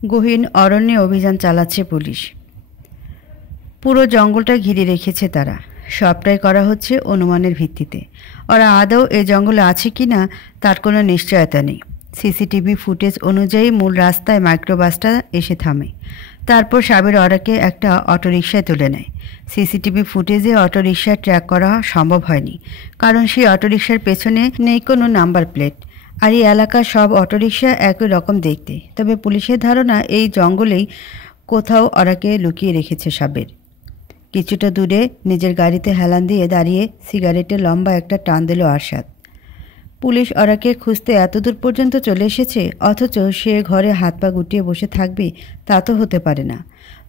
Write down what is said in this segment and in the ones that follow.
গহীন অরণ্যে অভিযান চালাচ্ছে পুলিশ। পুরো জঙ্গলটা ঘিরে রেখেছে তারা। সবটাই করা হচ্ছে অনুমানের ভিত্তিতে। ওরা আদৌ এই জঙ্গলে আছে কি না তার কোনো নিশ্চয়তা নেই। সিসিটিভি ফুটেজ অনুযায়ী মূল রাস্তায় মাইক্রোবাসটা এসে থামে। তারপর সাবের ওরাকে একটা অটোরিকশায় তুলে নেয়। সিসিটিভি ফুটেজে অটোরিকশা ট্র্যাক করা সম্ভব হয়নি, কারণ সেই অটোরিকশার পেছনে নেই কোনো নাম্বার প্লেট। আর এই এলাকার সব অটোরিকশা একই রকম দেখতে। তবে পুলিশের ধারণা এই জঙ্গলেই কোথাও ওরাকে লুকিয়ে রেখেছে সাবের। কিছুটা দূরে নিজের গাড়িতে হেলান দিয়ে দাঁড়িয়ে সিগারেটের লম্বা একটা টান দিল আরশাদ। পুলিশ ওরাকে খুঁজতে এতদূর পর্যন্ত চলে এসেছে, অথচ সে ঘরে হাত পা গুটিয়ে বসে থাকবে তা তো হতে পারে না।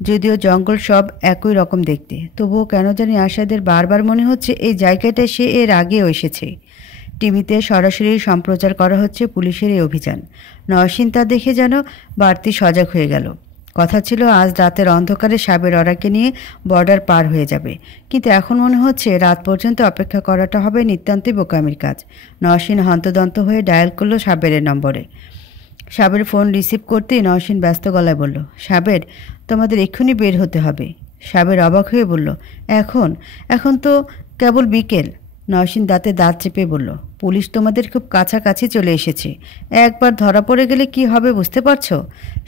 যদিও জঙ্গল সব একই রকম দেখতে, তবুও কেন জানি আরশাদের বারবার মনে হচ্ছে এই জায়গাটায় সে এর আগেও এসেছে। টিভিতে সরাসরি সম্প্রচার করা হচ্ছে পুলিশের এই অভিযান। নওশীন তা দেখে যেন বাড়তি সজাগ হয়ে গেল। কথা ছিল আজ রাতের অন্ধকারে সাবের ওরাকে নিয়ে বর্ডার পার হয়ে যাবে, কিন্তু এখন মনে হচ্ছে রাত পর্যন্ত অপেক্ষা করাটা হবে নিতান্তই বোকামির কাজ। নওশীন হন্তদন্ত হয়ে ডায়াল করলো সাবেরের নম্বরে। সাবের ফোন রিসিভ করতেই নওশীন ব্যস্ত গলায় বলল, সাবের, তোমাদের এক্ষুনি বের হতে হবে। সাবের অবাক হয়ে বলল, এখন? এখন তো কেবল বিকেল। নওশীন দাঁতে দাঁত চেপে বলল, পুলিশ তোমাদের খুব কাছাকাছি চলে এসেছে। একবার ধরা পড়ে গেলে কি হবে বুঝতে পারছো?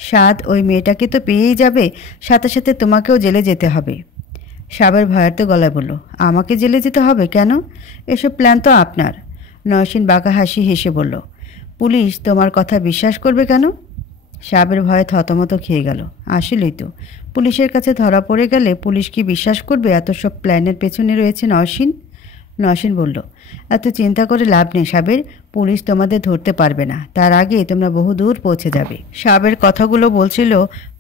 সাদ ওই মেয়েটাকে তো পেয়েই যাবে, সাথে সাথে তোমাকেও জেলে যেতে হবে। সাবের ভয়ার্ত গলায় বলল, আমাকে জেলে যেতে হবে কেন? এসব প্ল্যান তো আপনার। নওশীন বাঁকা হাসি হেসে বলল, পুলিশ তোমার কথা বিশ্বাস করবে কেন? সাবের ভয়ে থতমত খেয়ে গেল। আসলেই তো, পুলিশের কাছে ধরা পড়ে গেলে পুলিশ কি বিশ্বাস করবে এত সব প্ল্যানের পেছনে রয়েছে নওশীন? নওশীন বলল, এত চিন্তা করে লাভ নেই সাবের, পুলিশ তোমাদের ধরতে পারবে না, তার আগে তোমরা বহু দূর পৌঁছে যাবে। সাবের কথাগুলো বলছিল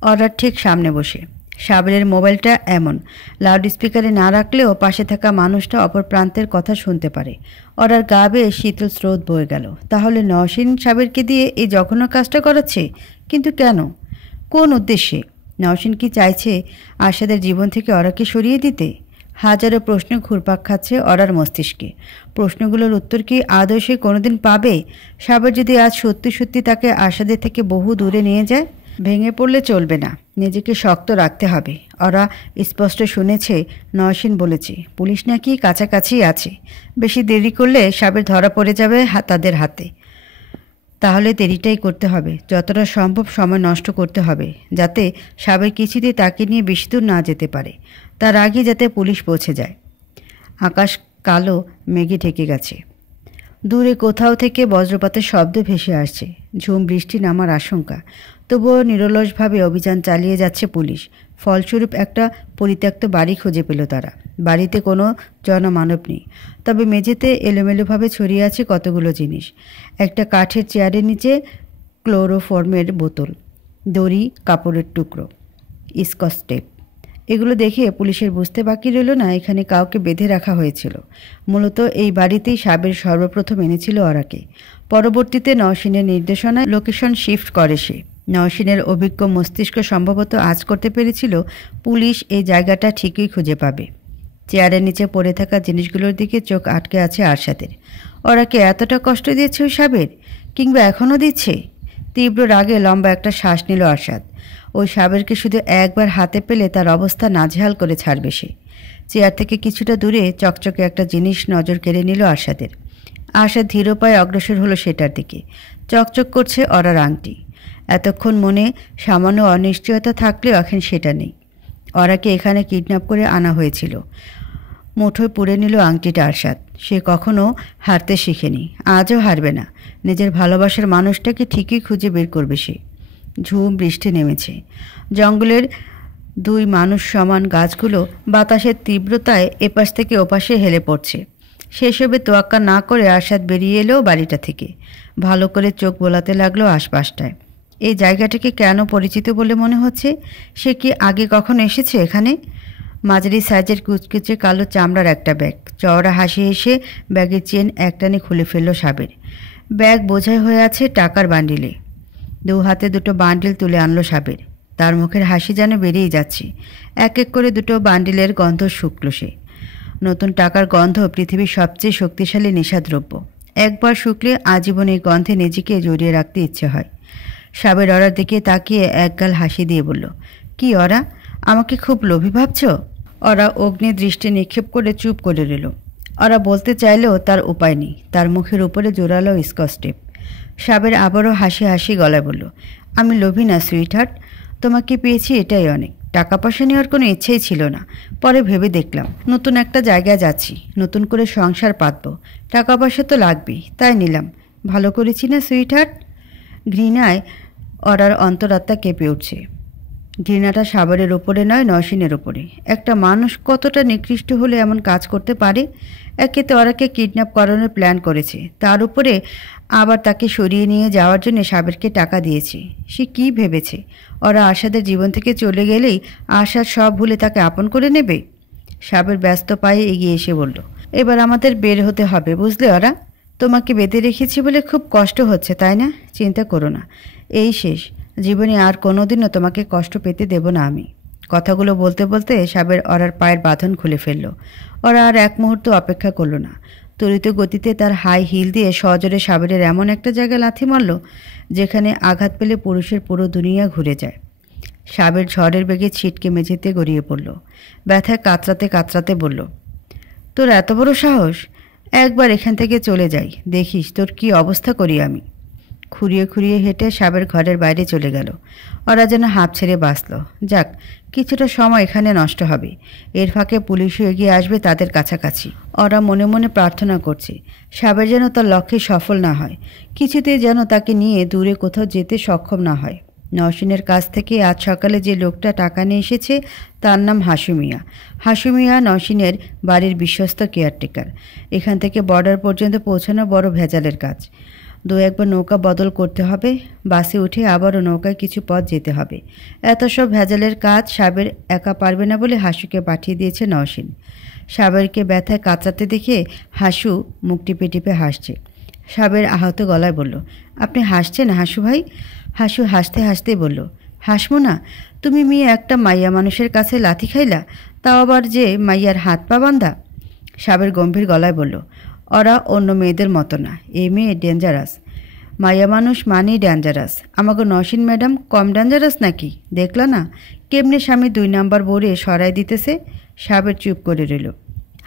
ওরার ঠিক সামনে বসে। সাবেরের মোবাইলটা এমন, লাউড স্পিকারে না রাখলেও পাশে থাকা মানুষটা অপর প্রান্তের কথা শুনতে পারে। ওরার গা বেয়ে শীতল স্রোত বয়ে গেল। তাহলে নওশীন সাবেরকে দিয়ে এই জঘন্য কাজটা করাচ্ছে? কিন্তু কেন? কোন উদ্দেশ্যে? নওশীন কি চাইছে আরশাদের জীবন থেকে ওরাকে সরিয়ে দিতে? হাজারো প্রশ্ন ঘুরপাক খাচ্ছে ওরার মস্তিষ্কে। প্রশ্নগুলোর উত্তর কি আদৌ সে কোনোদিন পাবে? সাবের যদি আজ সত্যি সত্যি তাকে আরশাদের থেকে বহু দূরে নিয়ে যায়? ভেঙে পড়লে চলবে না, নিজেকে শক্ত রাখতে হবে। ওরা স্পষ্ট শুনেছে নওশীন বলেছে পুলিশ নাকি কাছাকাছি আছে। বেশি দেরি করলে সাবের ধরা পড়ে যাবে তাদের হাতে। তাহলে দেরিটাই করতে হবে, যতটা সম্ভব সময় নষ্ট করতে হবে, যাতে সাবের কিছুতেই তাকে নিয়ে বেশি দূর না যেতে পারে। তার আগে যাতে পুলিশ পৌঁছে যায়। আকাশ কালো মেঘে ঢেকে গেছে। দূরে কোথাও থেকে বজ্রপাতের শব্দ ভেসে আসছে। ঝুম বৃষ্টি নামার আশঙ্কা। তবুও নিরলসভাবে অভিযান চালিয়ে যাচ্ছে পুলিশ। ফলস্বরূপ একটা পরিত্যক্ত বাড়ি খুঁজে পেল তারা। বাড়িতে কোনো জনমানব নেই, তবে মেঝেতে এলোমেলোভাবে ছড়িয়ে আছে কতগুলো জিনিস। একটা কাঠের চেয়ারের নিচে ক্লোরোফর্মের বোতল, দড়ি, কাপড়ের টুকরো, স্কচ টেপ। এগুলো দেখে পুলিশের বুঝতে বাকি রইল না এখানে কাউকে বেঁধে রাখা হয়েছিল। মূলত এই বাড়িতেই সাবের সর্বপ্রথম এনেছিল ওরাকে। পরবর্তীতে নওশীনের নির্দেশনায় লোকেশন শিফট করে সে। নওশীনের অভিজ্ঞ মস্তিষ্ক সম্ভবত আজ করতে পেরেছিল পুলিশ এই জায়গাটা ঠিকই খুঁজে পাবে। চেয়ারের নিচে পড়ে থাকা জিনিসগুলোর দিকে চোখ আটকে আছে আরশাদের। ওরাকে এতটা কষ্ট দিয়েছে ওই সাবের, কিংবা এখনও দিচ্ছে? তীব্র রাগে লম্বা একটা শ্বাস নিল আরশাদ। ওই সাবেরকে শুধু একবার হাতে পেলে তার অবস্থা নাজেহাল করে ছাড়বে সে। চেয়ার থেকে কিছুটা দূরে চকচকে একটা জিনিস নজর কেড়ে নিল আরশাদের। আরশাদ ধীর পায়ে অগ্রসর হলো সেটার দিকে। চকচক করছে ওরার আংটি। এতক্ষণ মনে সামান্য অনিশ্চয়তা থাকলেও এখন সেটা নেই। ওরাকে এখানে কিডন্যাপ করে আনা হয়েছিল। মুঠোয় পুড়ে নিল আংটিটা আরশাদ। সে কখনো হারতে শিখেনি, আজও হারবে না। নিজের ভালোবাসার মানুষটাকে ঠিকই খুঁজে বের করবে সে। ঝুম বৃষ্টি নেমেছে। জঙ্গলের দুই মানুষ সমান গাছগুলো বাতাসের তীব্রতায় এপাশ থেকে ওপাশে হেলে পড়ছে। সেসবে তোয়াক্কা না করে আরশাদ বেরিয়ে এলো বাড়িটা থেকে। ভালো করে চোখ বোলাতে লাগলো আশপাশটায়। এই জায়গাটাকে কেন পরিচিত বলে মনে হচ্ছে? সে কি আগে কখনো এসেছে এখানে? মাঝারি সাইজের কুচকুচে কালো চামড়ার একটা ব্যাগ। চওড়া হাসি হেসে ব্যাগের চেন একটানে খুলে ফেলল সাবের। ব্যাগ বোঝাই হয়ে আছে টাকার বান্ডিলে। দু হাতে দুটো বান্ডিল তুলে আনলো সাবের। তার মুখের হাসি যেন বেরিয়ে যাচ্ছে। এক এক করে দুটো বান্ডিলের গন্ধ শুকল সে। নতুন টাকার গন্ধ পৃথিবীর সবচেয়ে শক্তিশালী নেশাদ্রব্য। একবার শুকলে আজীবন এই গন্ধে নিজেকে জড়িয়ে রাখতে ইচ্ছে হয়। সাবের অরার দিকে তাকিয়ে একগাল হাসি দিয়ে বলল, কি অরা, আমাকে খুব লোভী ভাবছ? অরা অগ্নি দৃষ্টি নিক্ষেপ করে চুপ করে রইল। অরা বলতে চাইলেও তার উপায় নেই। তার মুখের উপরে জোরালো স্কচ টেপ। সাবের আবারও হাসি হাসি গলায় বলল, আমি লোভী না সুইটহার্ট, তোমাকে পেয়েছি এটাই অনেক। টাকা পয়সা নেওয়ার কোনো ইচ্ছেই ছিল না। পরে ভেবে দেখলাম নতুন একটা জায়গায় যাচ্ছি, নতুন করে সংসার পাতব, টাকা পয়সা তো লাগবেই, তাই নিলাম। ভালো করেছি না সুইটহার্ট? ঘৃণায় অরার অন্তরাত্মা কেঁপে উঠছে। ঘৃণাটা সাবরের ওপরে নয়, নওশিনের ওপরে। একটা মানুষ কতটা নিকৃষ্ট হলে এমন কাজ করতে পারে? একে তো ওরাকে কিডন্যাপ করানোর প্ল্যান করেছে, তার উপরে আবার তাকে সরিয়ে নিয়ে যাওয়ার জন্য সাবেরকে টাকা দিয়েছে। সে কি ভেবেছে ওরা আশাদের জীবন থেকে চলে গেলেই আশার সব ভুলে তাকে আপন করে নেবে? সাবের ব্যস্ত পায়ে এগিয়ে এসে বলল, এবার আমাদের বের হতে হবে, বুঝলে ওরা? তোমাকে বেঁধে রেখেছি বলে খুব কষ্ট হচ্ছে, তাই না? চিন্তা করো না, এই শেষ। জীবনে আর কোনোদিনও তোমাকে কষ্ট পেতে দেব না আমি। কথাগুলো বলতে বলতে সাবের অরার পায়ের বাঁধন খুলে ফেলল। ওরা আর এক মুহূর্ত অপেক্ষা করল না। ত্বরিত গতিতে তার হাই হিল দিয়ে সজোরে সাবেরের এমন একটা জায়গায় লাথি মারল যেখানে আঘাত পেলে পুরুষের পুরো দুনিয়া ঘুরে যায়। সাবের ঝড়ের বেগে ছিটকে মেঝেতে গড়িয়ে পড়ল। ব্যথায় কাতরাতে কাতরাতে বলল, তোর এত বড় সাহস! একবার এখান থেকে চলে যাই, দেখিস তোর কি অবস্থা করি আমি। খুঁড়িয়ে খুঁড়িয়ে হেঁটে সাবের ঘরের বাইরে চলে গেল। ওরা যেন হাঁপ ছেড়ে বাঁচল। যাক, কিছুটা সময় এখানে নষ্ট হবে। এর ফাঁকে পুলিশও এগিয়ে আসবে তাদের কাছাকাছি। ওরা মনে মনে প্রার্থনা করছে সাবের যেন তার লক্ষ্যে সফল না হয়, কিছুতেই যেন তাকে নিয়ে দূরে কোথাও যেতে সক্ষম না হয়। নওশিনের কাছ থেকে আজ সকালে যে লোকটা টাকা নিয়ে এসেছে তার নাম হাসু মিয়া। হাসু মিয়া নওশিনের বাড়ির বিশ্বস্ত কেয়ারটেকার। এখান থেকে বর্ডার পর্যন্ত পৌঁছানো বড় ভেজালের কাজ। দু একবার নৌকা বদল করতে হবে, বাসে উঠে আবারও নৌকায় কিছু পথ যেতে হবে। এত সব ভেজালের কাজ সাবের একা পারবে না বলে হাসুকে পাঠিয়ে দিয়েছে নওশিন। সাবেরকে ব্যথায় কাতরাতে দেখে হাসু মুখ টিপে টিপে হাসছে। সাবের আহত গলায় বলল, আপনি হাসছেন হাসু ভাই? হাসু হাসতে হাসতেই বলল, হাসমো না? তুমি মেয়ে একটা মাইয়া মানুষের কাছে লাথি খাইলা, তাও আবার যে মাইয়ার হাত পা বাঁধা। সাবের গম্ভীর গলায় বলল, ওরা অন্য মেয়েদের মতো না, এই মেয়ে ডেঞ্জারাস। মাইয়া মানুষ মানেই ডেঞ্জারাস। আমাকে নওশিন ম্যাডাম কম ডেঞ্জারাস নাকি? দেখলা না কেমনে স্বামী 2 নাম্বার বোরে সরাই দিতেছে? সাবের চুপ করে রইল।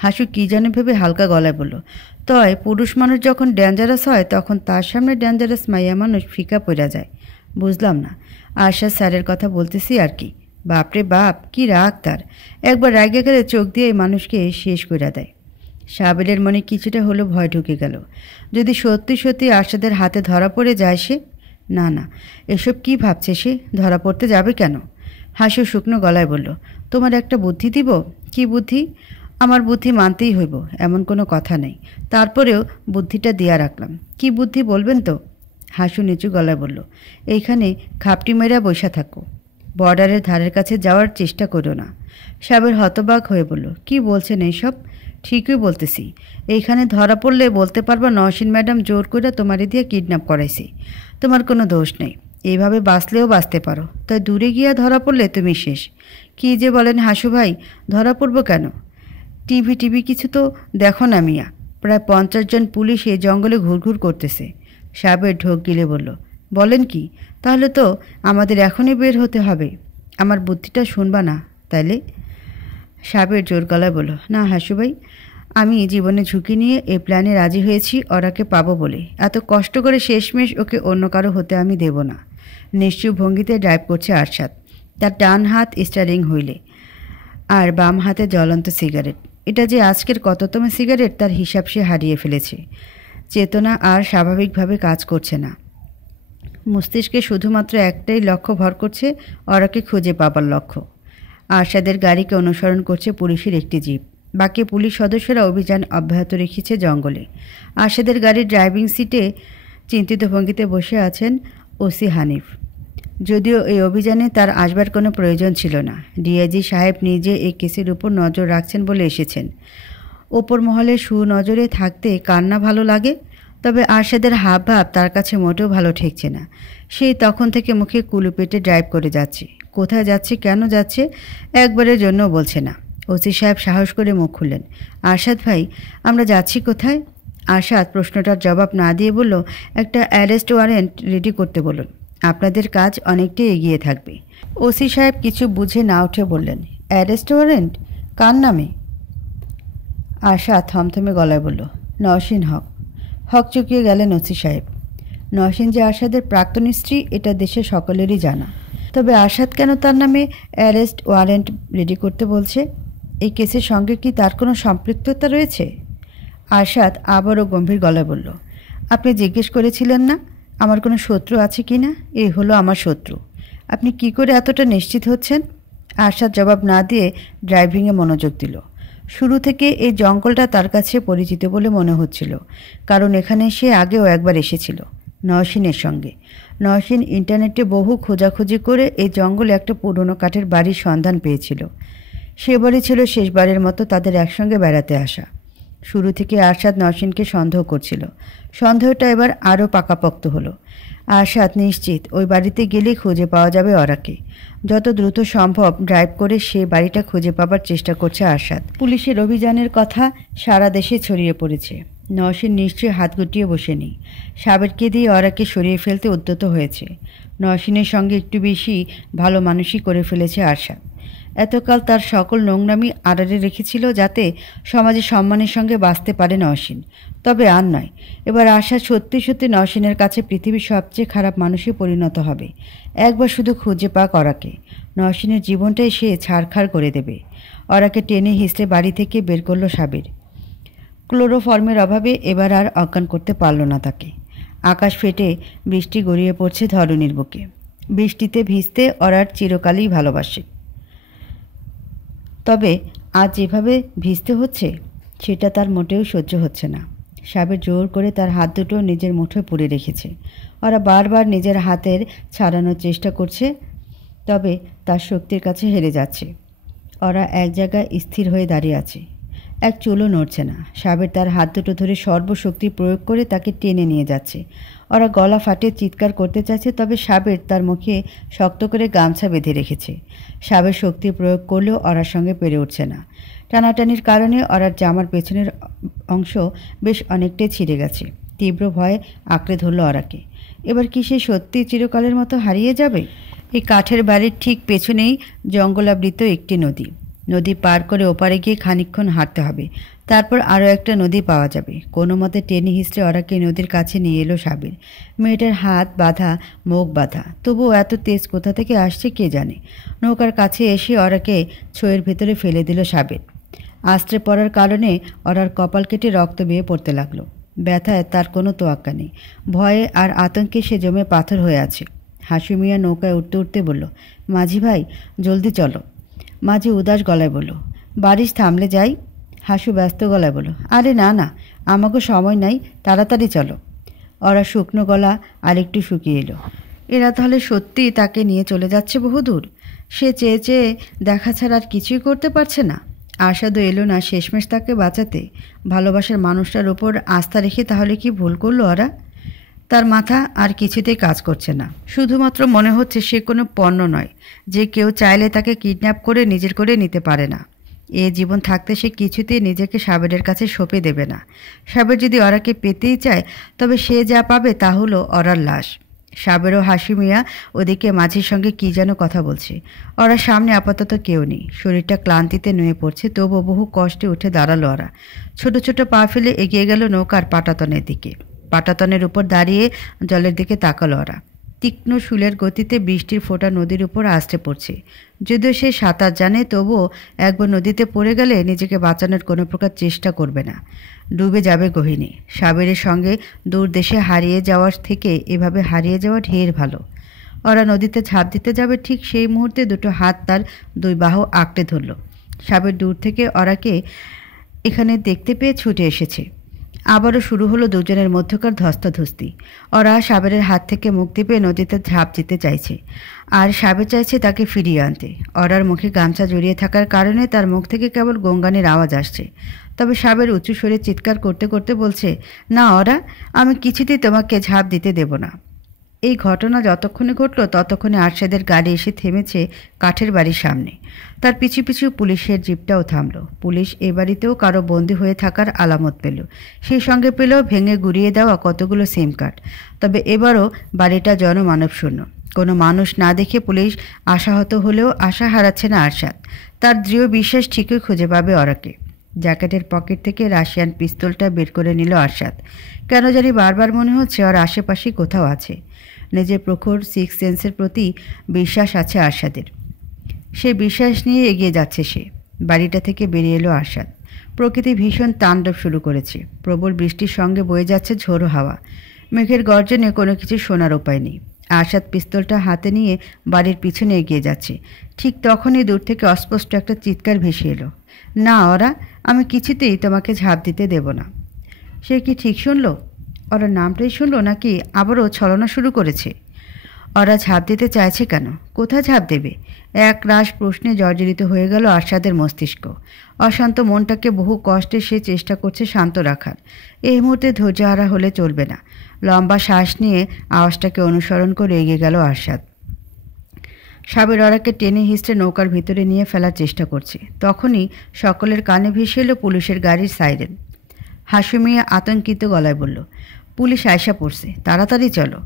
হাসু কি জানে ভেবে হালকা গলায় বলল, তয় পুরুষ মানুষ যখন ডেঞ্জারাস হয় তখন তার সামনে ডেঞ্জারাস মাইয়া মানুষ ফিকা পড়া যায়। বুঝলাম না। আশা স্যারের কথা বলতেছি আর কি। বাপরে বাপ, কি রাগ তার! একবার রাগে গেলে চোখ দিয়ে মানুষকে শেষ করে দেয়। সাবেরের মনে কিছুটা হলো ভয় ঢুকে গেল। যদি সত্যি সত্যি আশাদের হাতে ধরা পড়ে যায় সে? না না, এসব কি ভাবছে সে? ধরা পড়তে যাবে কেন? হাসু শুকনো গলায় বলল, তোমার একটা বুদ্ধি দিব। কি বুদ্ধি? আমার বুদ্ধি মানতেই হইব এমন কোনো কথা নেই, তারপরেও বুদ্ধিটা দিয়া রাখলাম। কি বুদ্ধি বলবেন তো? হাসু নিচু গলায় বলল, এইখানে খাপটি মেরা বৈশা থাকো, বর্ডারের ধারের কাছে যাওয়ার চেষ্টা করো না। সাবের হতবাক হয়ে বলল, কি বলছেন এইসব? ঠিকই বলতেছি। এইখানে ধরা পড়লে বলতে পারবা নওশিন ম্যাডাম জোর করে তোমারে দিয়ে কিডন্যাপ করাইছে। তোমার কোনো দোষ নেই। এইভাবে বাঁচলেও বাঁচতে পারো, তাই দূরে গিয়া ধরা পড়লে তুমি শেষ। কি যে বলেন হাসু ভাই, ধরা পড়ব কেন? টিভি কিছু তো দেখো না মিয়া, প্রায় 50 জন পুলিশ এই জঙ্গলে ঘুরঘুর করতেছে। সাবের ঢোক গিলে বলল, বলেন কি? তাহলে তো আমাদের এখনই বের হতে হবে। আমার বুদ্ধিটা শুনবা না তাইলে? সাবের জোর গলায় বলল, না হাসু ভাই, আমি জীবনে ঝুঁকি নিয়ে এই প্ল্যানে রাজি হয়েছি ওরাকে পাবো বলে। এত কষ্ট করে শেষমেশ ওকে অন্য কারো হতে আমি দেব না। নিশ্চুপ ভঙ্গিতে ড্রাইভ করছে আরশাদ, তার ডান হাত স্টারিং হুইলে আর বাম হাতে জ্বলন্ত সিগারেট। এটা যে আজকের কততম সিগারেট তার হিসাব সে হারিয়ে ফেলেছে। চেতনা আর স্বাভাবিকভাবে কাজ করছে না। মস্তিষ্কে শুধুমাত্র একটাই লক্ষ্য ভর করছে, ওরাকে খুঁজে পাবার লক্ষ্য। আরশাদের গাড়িকে অনুসরণ করছে পুলিশের একটি জিপ। বাকি পুলিশ সদস্যরা অভিযান অব্যাহত রেখেছে জঙ্গলে। আরশাদের গাড়ির ড্রাইভিং সিটে চিন্তিত ভঙ্গিতে বসে আছেন ওসি হানিফ। যদিও এই অভিযানে তার আসবার কোনো প্রয়োজন ছিল না। ডিআইজি সাহেব নিজে এই কেসের উপর নজর রাখছেন বলে এসেছেন। ওপর মহলে সুনজরে থাকতে কার না ভালো লাগে? তবে আরশাদের হাবভাব তার কাছে মোটেও ভালো ঠেকছে না। সেই তখন থেকে মুখে কুলু পেটে ড্রাইভ করে যাচ্ছে। কোথায় যাচ্ছে, কেন যাচ্ছে, একবারের জন্য বলছে না। ওসি সাহেব সাহস করে মুখ খুললেন, আরশাদ ভাই, আমরা যাচ্ছি কোথায়? আরশাদ প্রশ্নটার জবাব না দিয়ে বলল, একটা অ্যারেস্ট ওয়ারেন্ট রেডি করতে বলুন। আপনাদের কাজ অনেকটাই এগিয়ে থাকবে। ওসি সাহেব কিছু বুঝে না উঠে বললেন, অ্যারেস্ট ওয়ারেন্ট? কার নামে? আশা থমথমে গলায় বলল, নওশীন হক। হক চুকিয়ে গেলেন ওসি সাহেব। নওশীন যে আশাদের প্রাক্তন স্ত্রী এটা দেশের সকলেরই জানা। তবে আশাদ কেন তার নামে অ্যারেস্ট ওয়ারেন্ট রেডি করতে বলছে? এই কেসের সঙ্গে কি তার কোনো সম্পৃক্ততা রয়েছে? আশাদ আবারও গম্ভীর গলায় বলল, আপনি জিজ্ঞেস করেছিলেন না আমার কোনো শত্রু আছে কি না? এই হলো আমার শত্রু। আপনি কি করে এতটা নিশ্চিত হচ্ছেন? আশাদ জবাব না দিয়ে ড্রাইভিংয়ে মনোযোগ দিল। শুরু থেকে এই জঙ্গলটা তার কাছে পরিচিত বলে মনে হচ্ছিল, কারণ এখানে সে আগেও একবার এসেছিল নওশীনের সঙ্গে। নওশীন ইন্টারনেটে বহু খোঁজাখুঁজি করে এই জঙ্গলে একটা পুরনো কাঠের বাড়ির সন্ধান পেয়েছিল। সে বাড়ি ছিল শেষবারের মতো তাদের একসঙ্গে বেড়াতে আসা। শুরু থেকে আরশাদ নওশীনকে সন্দেহ করছিল। সন্দেহটা এবার আরও পাকাপোক্ত হলো। আরশাদ নিশ্চিত ওই বাড়িতে গেলেই খুঁজে পাওয়া যাবে ওরাকে। যত দ্রুত সম্ভব ড্রাইভ করে সে বাড়িটা খুঁজে পাবার চেষ্টা করছে আরশাদ। পুলিশের অভিযানের কথা সারা দেশে ছড়িয়ে পড়েছে। নওশীন নিশ্চয়ই হাত গুটিয়ে বসে নেই। সাবেরকে দিয়ে ওরাকে সরিয়ে ফেলতে উদ্যত হয়েছে। নওশীনের সঙ্গে একটু বেশি ভালো মানুষই করে ফেলেছে আরশাদ। এতকাল তার সকল নোংরামি আড়ালে রেখেছিল যাতে সমাজে সম্মানের সঙ্গে বাঁচতে পারে নওশীন। তবে আর নয়, এবার আশা সত্যি সত্যি নওশীনের কাছে পৃথিবীর সবচেয়ে খারাপ মানুষে পরিণত হবে। একবার শুধু খুঁজে পাক ওরাকে, নওশীনের জীবনটাই সে ছাড়খাড় করে দেবে। ওরাকে টেনে হিঁচড়ে বাড়ি থেকে বের করলো সাবির। ক্লোরোফর্মের অভাবে এবার আর অজ্ঞান করতে পারল না তাকে। আকাশ ফেটে বৃষ্টি গড়িয়ে পড়ছে ধরণীর বুকে। বৃষ্টিতে ভিজতে ওরার চিরকালই ভালোবাসে। তবে আজ যেভাবে ভিজতে হচ্ছে সেটা তার মোটেও সহ্য হচ্ছে না। সাবের জোর করে তার হাত দুটো নিজের মুঠোয় পুরে রেখেছে। ওরা বারবার নিজের হাতের ছাড়ানোর চেষ্টা করছে, তবে তার শক্তির কাছে হেরে যাচ্ছে। ওরা এক জায়গায় স্থির হয়ে দাঁড়িয়ে আছে, এক চুলও নড়ছে না। সাবের তার হাত দুটো ধরে সর্বশক্তি প্রয়োগ করে তাকে টেনে নিয়ে যাচ্ছে। ওরা গলা ফাটিয়ে চিৎকার করতে চাইছে, তবে সাবের তার মুখে শক্ত করে গামছা বেঁধে রেখেছে। সাবের শক্তি প্রয়োগ করলেও ওরার সঙ্গে পেরে উঠছে না। টানাটানির কারণে ওরার জামার পেছনের অংশ বেশ অনেকটাই ছিঁড়ে গেছে। তীব্র ভয়ে আঁকড়ে ধরল ওরাকে। এবার কি সে সত্যি চিরকালের মতো হারিয়ে যাবে? এই কাঠের বাড়ির ঠিক পেছনেই জঙ্গলাবৃত একটি নদী। নদী পার করে ওপারে গিয়ে খানিকক্ষণ হাঁটতে হবে, তারপর আরও একটা নদী পাওয়া যাবে। কোনো মতে টেনে হিঁচড়ে ওরাকে নদীর কাছে নিয়ে এলো সাবির। মেয়েটার হাত বাঁধা, মুখ বাঁধা, তবুও এত তেজ কোথা থেকে আসছে কে জানে। নৌকার কাছে এসে ওরাকে ছইয়ের ভেতরে ফেলে দিল সাবির। আশ্রে পড়ার কারণে ওরার কপাল কেটে রক্ত বেয়ে পড়তে লাগলো। ব্যথায় তার কোনো তোয়াক্কা নেই। ভয়ে আর আতঙ্কে সে জমে পাথর হয়ে আছে। হাসু মিয়া নৌকায় উঠতে উঠতে বলল, মাঝি ভাই জলদি চলো। মাঝি উদাস গলায় বলল, বারিশ থামলে যাই। হাসু ব্যস্ত গলায় বলল, আরে না না, আমাকে সময় নাই, তাড়াতাড়ি চলো। ওরা শুকনো গলা আরেকটু শুকিয়ে এলো। এরা তাহলে সত্যিই তাকে নিয়ে চলে যাচ্ছে বহুদূর? সে চেয়ে চেয়ে দেখা ছাড়া আর কিছুই করতে পারছে না। আশাদও এলো না শেষমেশ তাকে বাঁচাতে। ভালোবাসার মানুষটার ওপর আস্থা রেখে তাহলে কি ভুল করলো ওরা? তার মাথা আর কিছুতেই কাজ করছে না। শুধুমাত্র মনে হচ্ছে সে কোনো পণ্য নয় যে কেউ চাইলে তাকে কিডন্যাপ করে নিজের করে নিতে পারে না। এ জীবন থাকতে সে কিছুতেই নিজেকে সাবেরের কাছে সঁপে দেবে না। সাবের যদি ওরাকে পেতেই চায়, তবে সে যা পাবে তা হলো ওরার লাশ। সাবের ও হাসি মিয়া ওদিকে মাঝির সঙ্গে কী যেন কথা বলছে। ওরা সামনে আপাতত কেউ নেই। শরীরটা ক্লান্তিতে নুয়ে পড়ছে, তবুও বহু কষ্টে উঠে দাঁড়ালো ওরা। ছোট ছোট পা ফেলে এগিয়ে গেল নৌকার পাটাতনের দিকে। পাটাতনের উপর দাঁড়িয়ে জলের দিকে তাকালো ওরা। তীক্ষ্ণ শুলের গতিতে বৃষ্টির ফোঁটা নদীর উপর আছড়ে পড়ছে। যদিও সে সাঁতার জানে, তবুও একবার নদীতে পড়ে গেলে নিজেকে বাঁচানোর কোনো প্রকার চেষ্টা করবে না। ডুবে যাবে গহিনে। সাবেরের সঙ্গে দূর দেশে হারিয়ে যাওয়ার থেকে এভাবে হারিয়ে যাওয়া ঢের ভালো। ওরা নদীতে ঝাঁপ দিতে যাবে, ঠিক সেই মুহূর্তে দুটো হাত তার দুই বাহু আঁকড়ে ধরল। সাবের দূর থেকে ওরাকে এখানে দেখতে পেয়ে ছুটে এসেছে। আবারও শুরু হলো দুজনের মধ্যকার ধস্তাধস্তি। ওরা সাবেরের হাত থেকে মুক্তি পেয়ে নদীতে ঝাঁপ দিতে চাইছে, আর সাবের চাইছে তাকে ফিরিয়ে আনতে। ওরার মুখে গামছা জড়িয়ে থাকার কারণে তার মুখ থেকে কেবল গঙ্গানের আওয়াজ আসছে। তবে সাবের উঁচু স্বরে চিৎকার করতে করতে বলছে, না ওরা, আমি কিছুতেই তোমাকে ঝাঁপ দিতে দেব না। এই ঘটনা যতক্ষণে ঘটল ততক্ষণে আরশাদের গাড়ি এসে থেমেছে কাঠের বাড়ির সামনে। তার পিছু পিছু পুলিশের জিপটাও থামল। পুলিশ এ বাড়িতেও কারো বন্দী হয়ে থাকার আলামত পেল, সেই সঙ্গে পেল ভেঙে গুড়িয়ে দেওয়া কতগুলো সিম কার্ড। তবে এবারও বাড়িটা জনমানবশূন্য। কোনো মানুষ না দেখে পুলিশ আশাহত হলেও আশা হারাচ্ছে না আরশাদ। তার দৃঢ় বিশ্বাস ঠিকই খুঁজে পাবে ওরাকে। জ্যাকেটের পকেট থেকে রাশিয়ান পিস্তলটা বের করে নিল আরশাদ। কেন জানি বারবার মনে হচ্ছে ওর আশেপাশেই কোথাও আছে। নিজের প্রখর সিক্স সেন্সের প্রতি বিশ্বাস আছে আরশাদের। সে বিশ্বাস নিয়ে এগিয়ে যাচ্ছে সে। বাড়িটা থেকে বেরিয়ে এলো আরশাদ। প্রকৃতি ভীষণ তাণ্ডব শুরু করেছে। প্রবল বৃষ্টির সঙ্গে বয়ে যাচ্ছে ঝোড়ো হাওয়া। মেঘের গর্জনে কোনো কিছু শোনার উপায় নেই। আরশাদ পিস্তলটা হাতে নিয়ে বাড়ির পিছনে এগিয়ে যাচ্ছে। ঠিক তখনই দূর থেকে অস্পষ্ট একটা চিৎকার ভেসে এলো, না ওরা, আমি কিছুতেই তোমাকে ঝাঁপ দিতে দেব না। সে কি ঠিক শুনল? ওরা নামটাই শুনল নাকি আবারও ছলনা শুরু করেছে? ওরা ঝাঁপ দিতে চাইছে কেন? কোথায় ঝাঁপ দেবে? এক রাশ প্রশ্নে জর্জরিত হয়ে গেল আরশাদের মস্তিষ্ক। অশান্ত মনটাকে বহু কষ্টে সে চেষ্টা করছে শান্ত রাখার। এই মুহূর্তে ধৈর্যহারা হলে চলবে না। লম্বা শ্বাস নিয়ে আওয়াজটাকে অনুসরণ করে এগিয়ে গেল আরশাদ। সাবের ওরাকে টেনে হিঁচড়ে নৌকার ভিতরে নিয়ে ফেলার চেষ্টা করছে। তখনই সকলের কানে ভেসে এলো পুলিশের গাড়ির সাইরেন। হাসুমিয়া আতঙ্কিত গলায় বলল, পুলিশ আয়সা পড়ছে, তাড়াতাড়ি চলো।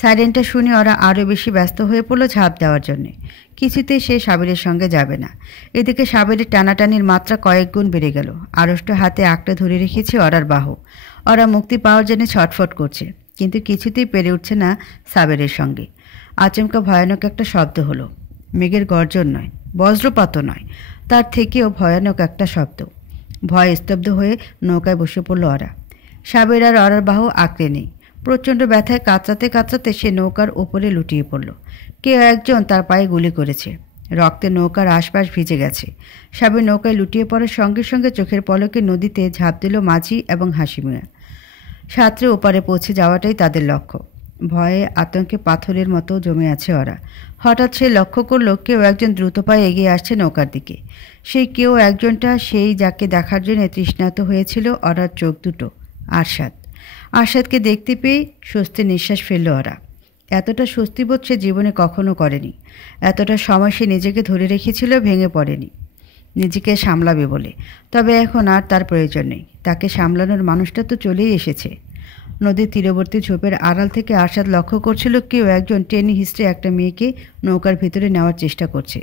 সাইরেনটা শুনে ওরা আরও বেশি ব্যস্ত হয়ে পড়ল ঝাঁপ দেওয়ার জন্যে। কিছুতেই সে সাবিরের সঙ্গে যাবে না। এদিকে সাবিরের টানাটানির মাত্রা কয়েক গুণ বেড়ে গেল। আড়ষ্ট হাতে আঁকড়ে ধরে রেখেছে ওরার বাহু। ওরা মুক্তি পাওয়ার জন্য ছটফট করছে, কিন্তু কিছুতেই পেরে উঠছে না সাবেরের সঙ্গে। আচমকা ভয়ানক একটা শব্দ হলো। মেঘের গর্জন নয়, বজ্রপাতও নয়, তার থেকেও ভয়ানক একটা শব্দ। ভয় স্তব্ধ হয়ে নৌকায় বসে পড়ল ওরা। সাবের আর ওরার বাহু আঁকড়ে নেই। প্রচণ্ড ব্যথায় কাতরাতে কাতরাতে সে নৌকার ওপরে লুটিয়ে পড়ল। কেউ একজন তার পায়ে গুলি করেছে। রক্তে নৌকার আশপাশ ভিজে গেছে। সাবের নৌকায় লুটিয়ে পড়ার সঙ্গে সঙ্গে চোখের পলকে নদীতে ঝাঁপ দিল মাঝি এবং হাসিমিয়া। সাঁতরে ওপারে পৌঁছে যাওয়াটাই তাদের লক্ষ্য। ভয়ে আতঙ্কে পাথরের মতো জমে আছে ওরা। হঠাৎ সে লক্ষ্য করল কেউ একজন দ্রুত পায়ে এগিয়ে আসছে নৌকার দিকে। সেই কেউ একজনটা সেই যাকে দেখার জন্য তৃষ্ণাত হয়েছিল ওরার চোখ দুটো, আরশাদ। আরশাদকে দেখতে পেয়ে স্বস্তির নিঃশ্বাস ফেলল ওরা। এতটা স্বস্তিবোধ সে জীবনে কখনো করেনি। এতটা সময় সে নিজেকে ধরে রেখেছিল, ভেঙে পড়েনি নিজেকে সামলাবে বলে। তবে এখন আর তার প্রয়োজন নেই। তাকে সামলানোর মানুষটা তো চলেই এসেছে। নদীর তীরবর্তী ঝোপের আড়াল থেকে আরশাদ লক্ষ্য করছিল কেউ একজন টেনে হিস্ট্রে একটা মেয়েকে নৌকার ভিতরে নেওয়ার চেষ্টা করছে।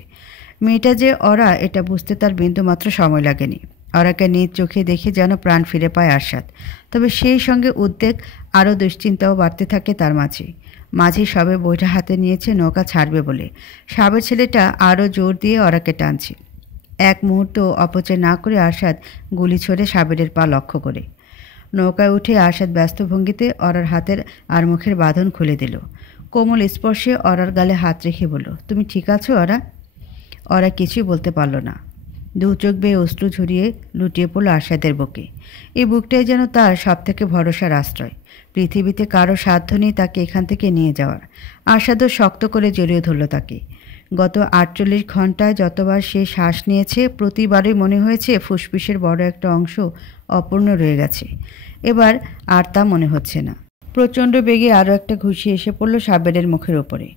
মেয়েটা যে ওরা, এটা বুঝতে তার বিন্দুমাত্র সময় লাগেনি। ওরাকে নিজ চোখে দেখে যেন প্রাণ ফিরে পায় আরশাদ। তবে সেই সঙ্গে উদ্বেগ, আরও দুশ্চিন্তাও বাড়তে থাকে তার মাঝে। মাঝি সবে বইটা হাতে নিয়েছে নৌকা ছাড়বে বলে। সাবের ছেলেটা আরও জোর দিয়ে ওরাকে টানছে। এক মুহূর্ত অপচয় না করে আরশাদ গুলি ছোড়ে সাবেরের পা লক্ষ্য করে। নৌকায় উঠে আরশাদ ব্যস্ত ভঙ্গিতে ওরার হাতের আর মুখের বাঁধন খুলে দিল। কোমল স্পর্শে ওরার গালে হাত রেখে বলল, তুমি ঠিক আছো ওরা? ওরা কিছুই বলতে পারল না। দু চোখ বেয়ে অশ্রু ঝরিয়ে লুটিয়ে পড়ল আরশাদের বুকে। এই বুকটাই যেন তার সবথেকে ভরসার আশ্রয়। পৃথিবীতে কারো সাধ্য নেই তাকে এখান থেকে নিয়ে যাওয়ার। আরশাদও শক্ত করে জড়িয়ে ধরল তাকে। গত ৪৮ ঘন্টায় যতবার সে শ্বাস নিয়েছে প্রতিবারই মনে হয়েছে ফুসফুসের বড় একটা অংশ অপূর্ণ রয়ে গেছে। এবার আর তা মনে হচ্ছে না। প্রচণ্ড বেগে আরও একটা ঘুষি এসে পড়ল সাবেরের মুখের ওপরে।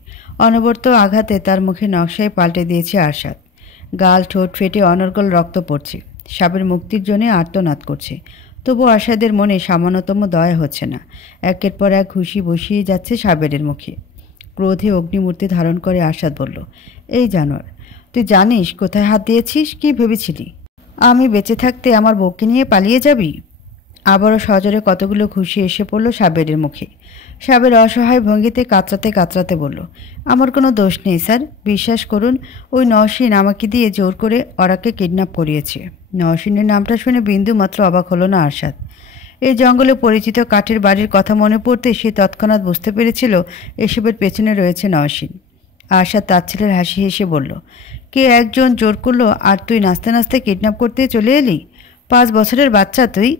অনবরত আঘাতে তার মুখে নকশায় পাল্টে দিয়েছে আরশাদ। গাল ঠোঁট ফেটে অনর্গল রক্ত পড়ছে। সাবের মুক্তির জন্য আর্তনাদ করছে। তবু আরশাদের মনে সামান্যতম দয়া হচ্ছে না। একের পর এক ঘুষি বসিয়ে যাচ্ছে সাবেরের মুখে। ক্রোধে অগ্নিমূর্তি ধারণ করে আরশাদ বলল, এই জানোয়ার, তুই জানিস কোথায় হাত দিয়েছিস? কি ভেবেছিলি আমি বেঁচে থাকতে আমার বউকে নিয়ে পালিয়ে যাবি? আবারও সজোরে কতগুলো ঘুষি এসে পড়ল সাবেরের মুখে। সাবের অসহায় ভঙ্গিতে কাতরাতে কাতরাতে বলল, আমার কোনো দোষ নেই স্যার, বিশ্বাস করুন। ওই নওশিন আমাকে দিয়ে জোর করে ওরাকে কিডন্যাপ করিয়েছে। নওশিনের নামটা শুনে বিন্দু মাত্র অবাক হলো না আরশাদ। এই জঙ্গলে পরিচিত কাঠের বাড়ির কথা মনে পড়তে সে তৎক্ষণাৎ বুঝতে পেরেছিল এসবের পেছনে রয়েছে নওশিন। আরশাদ তার ছেলের হাসি হেসে বলল, কে একজন জোর করলো আর তুই নাচতে নাচতে কিডন্যাপ করতে চলে এলি? 5 বছরের বাচ্চা তুই।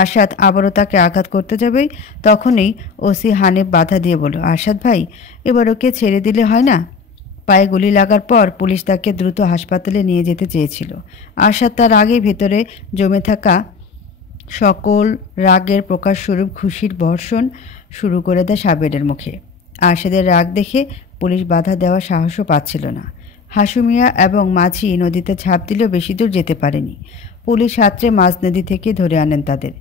আরশাদ আবারও তাকে আঘাত করতে যাবে, তখনই ওসি হানিফ বাধা দিয়ে বলল, আরশাদ ভাই, এবার ওকে ছেড়ে দিলে হয় না? পায়ে গুলি লাগার পর পুলিশ তাকে দ্রুত হাসপাতালে নিয়ে যেতে চেয়েছিল। আরশাদ তার আগে ভেতরে জমে থাকা সকল রাগের প্রকাশস্বরূপ ঘুষির বর্ষণ শুরু করে দেয় সাবেরের মুখে। আরশাদের রাগ দেখে পুলিশ বাধা দেওয়ার সাহসও পাচ্ছিল না। হাসু মিয়া এবং মাঝি নদীতে ঝাঁপ দিলেও বেশি দূর যেতে পারেনি। পুলিশ রাত্রে মাঝ নদী থেকে ধরে আনেন তাদের।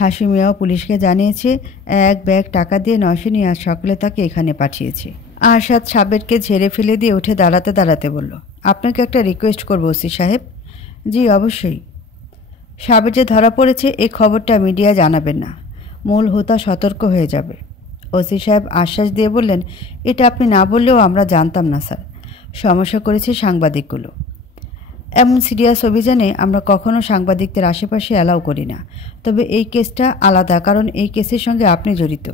হাসু মিয়াও পুলিশকে জানিয়েছে এক ব্যাগ টাকা দিয়ে নয়শনী আজ সকালে তাকে এখানে পাঠিয়েছে। আরশাদ সাবেরকে ঝেড়ে ফেলে দিয়ে উঠে দাঁড়াতে দাঁড়াতে বলল, আপনাকে একটা রিকোয়েস্ট করবো ওসি সাহেব। জি অবশ্যই। সাবের যে ধরা পড়েছে এই খবরটা মিডিয়া জানাবেন না, মূল হোতা সতর্ক হয়ে যাবে। ওসি সাহেব আশ্বাস দিয়ে বললেন, এটা আপনি না বললেও আমরা জানতাম না স্যার, সমস্যা করেছে সাংবাদিকগুলো। এমন সিরিয়াস অভিযানে আমরা কখনো সাংবাদিকদের আশেপাশে অ্যালাউ করি না, তবে এই কেসটা আলাদা, কারণ এই কেসের সঙ্গে আপনি জড়িত।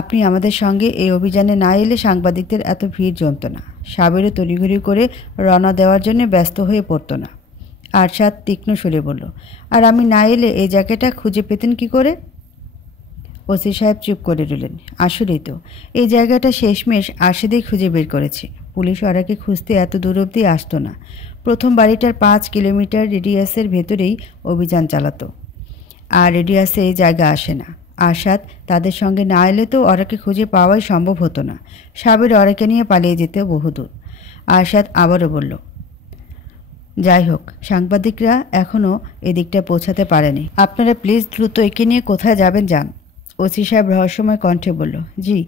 আপনি আমাদের সঙ্গে এই অভিযানে না এলে সাংবাদিকদের এত ভিড় জমত না, সাবেরও তড়িঘড়ি করে রওনা দেওয়ার জন্য ব্যস্ত হয়ে পড়তো না। আরশাদ তীক্ষ্ণ সুরে বলল, আর আমি না এলে এই জায়গাটা খুঁজে পেতেন কি করে? ওসি সাহেব চুপ করে রইলেন। আসলেই তো এই জায়গাটা শেষমেশ আরশাদেই খুঁজে বের করেছে। পুলিশ ওরাকে খুঁজতে এত দূর অবধি আসতো না। প্রথম বাড়িটার 5 কিলোমিটার রেডিয়াসের ভেতরেই অভিযান চালাতো, আর রেডিয়াসে এই জায়গা আসে না। আরশাদ তাদের সঙ্গে না এলে তো ওরাকে খুঁজে পাওয়াই সম্ভব হতো না। সাবের ওরাকে নিয়ে পালিয়ে যেতে বহুদূর। আরশাদ আবারও বলল, যাই হোক, সাংবাদিকরা এখনও এদিকটা পৌঁছাতে পারেনি। আপনারা প্লিজ দ্রুত একে নিয়ে কোথায় যাবেন যান। ওসি সাহেব রহস্যময় কণ্ঠে বলল, জি।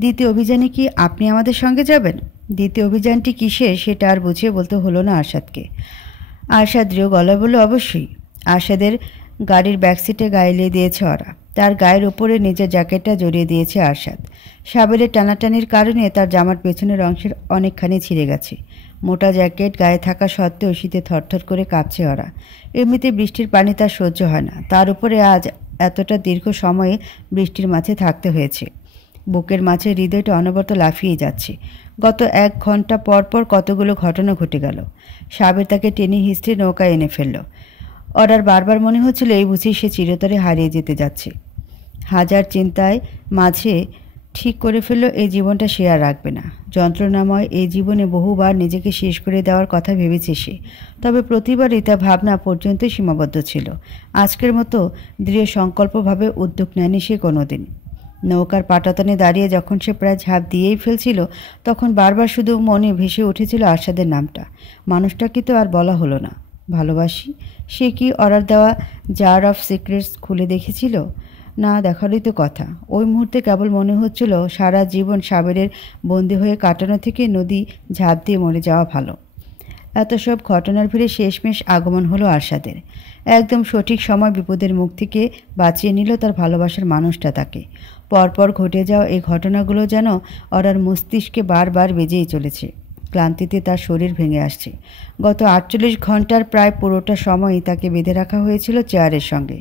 দ্বিতীয় অভিযানে কি আপনি আমাদের সঙ্গে যাবেন? দ্বিতীয় অভিযানটি কিসের সেটা আর বুঝিয়ে বলতে হলো না আরশাদকে। আরশাদ দৃঢ় গলায় বলল, অবশ্যই। আরশাদের গাড়ির ব্যাকসিটে গায়ে এলিয়ে দিয়েছে ওরা। তার গায়ের ওপরে নিজের জ্যাকেটটা জড়িয়ে দিয়েছে আরশাদ। সাবেরের টানাটানির কারণে তার জামার পেছনের অংশের অনেকখানি ছিঁড়ে গেছে। মোটা জ্যাকেট গায়ে থাকা সত্ত্বেও শীতে থরথর করে কাঁপছে ওরা। এমনিতে বৃষ্টির পানি তার সহ্য হয় না, তার উপরে আজ এতটা দীর্ঘ সময়ে বৃষ্টির মাঝে থাকতে হয়েছে। বুকের মাঝে হৃদয়টা অনবরত লাফিয়ে যাচ্ছে। গত 1 ঘন্টা পর পর কতগুলো ঘটনা ঘটে গেল। সাবের তাকে টেনে হিঁচড়ে নৌকায় এনে ফেলল। ওরার বারবার মনে হচ্ছিল এই বুঝি সে চিরতরে হারিয়ে যেতে যাচ্ছে। হাজার চিন্তায় মাঝে ঠিক করে ফেলল এই জীবনটা সে আর রাখবে না। যন্ত্রণাময় এই জীবনে বহুবার নিজেকে শেষ করে দেওয়ার কথা ভেবেছে সে, তবে প্রতিবারই তা ভাবনা পর্যন্তই সীমাবদ্ধ ছিল। আজকের মতো দৃঢ় সংকল্পভাবে উদ্যোগ নেয়নি সে কোনোদিন। নৌকার পাটাতনে দাঁড়িয়ে যখন সে প্রায় ঝাঁপ দিয়েই ফেলছিল, তখন বারবার শুধু মনে ভেসে উঠেছিল আরশাদের নামটা। মানুষটাকে তো আর বলা হলো না ভালোবাসি। সে কি অর্ডার দেওয়া জার অফ সিক্রেটস খুলে দেখেছিল? না দেখারই তো কথা। ওই মুহূর্তে কেবল মনে হচ্ছিল সারা জীবন সাবেরের বন্দী হয়ে কাটানো থেকে নদী ঝাঁপ দিয়ে মরে যাওয়া ভালো। এত সব ঘটনার ভিড়ে শেষমেশ আগমন হলো আরশাদের। একদম সঠিক সময় বিপদের মুখ থেকে বাঁচিয়ে নিল তার ভালোবাসার মানুষটা তাকে। পরপর ঘটে যাওয়া এই ঘটনাগুলো যেন ওরার মস্তিষ্কে বারবার বেজেই চলেছে। ক্লান্তিতে তার শরীর ভেঙে আসছে। গত 48 ঘন্টার প্রায় পুরোটা সময়ই তাকে বেঁধে রাখা হয়েছিল চেয়ারের সঙ্গে।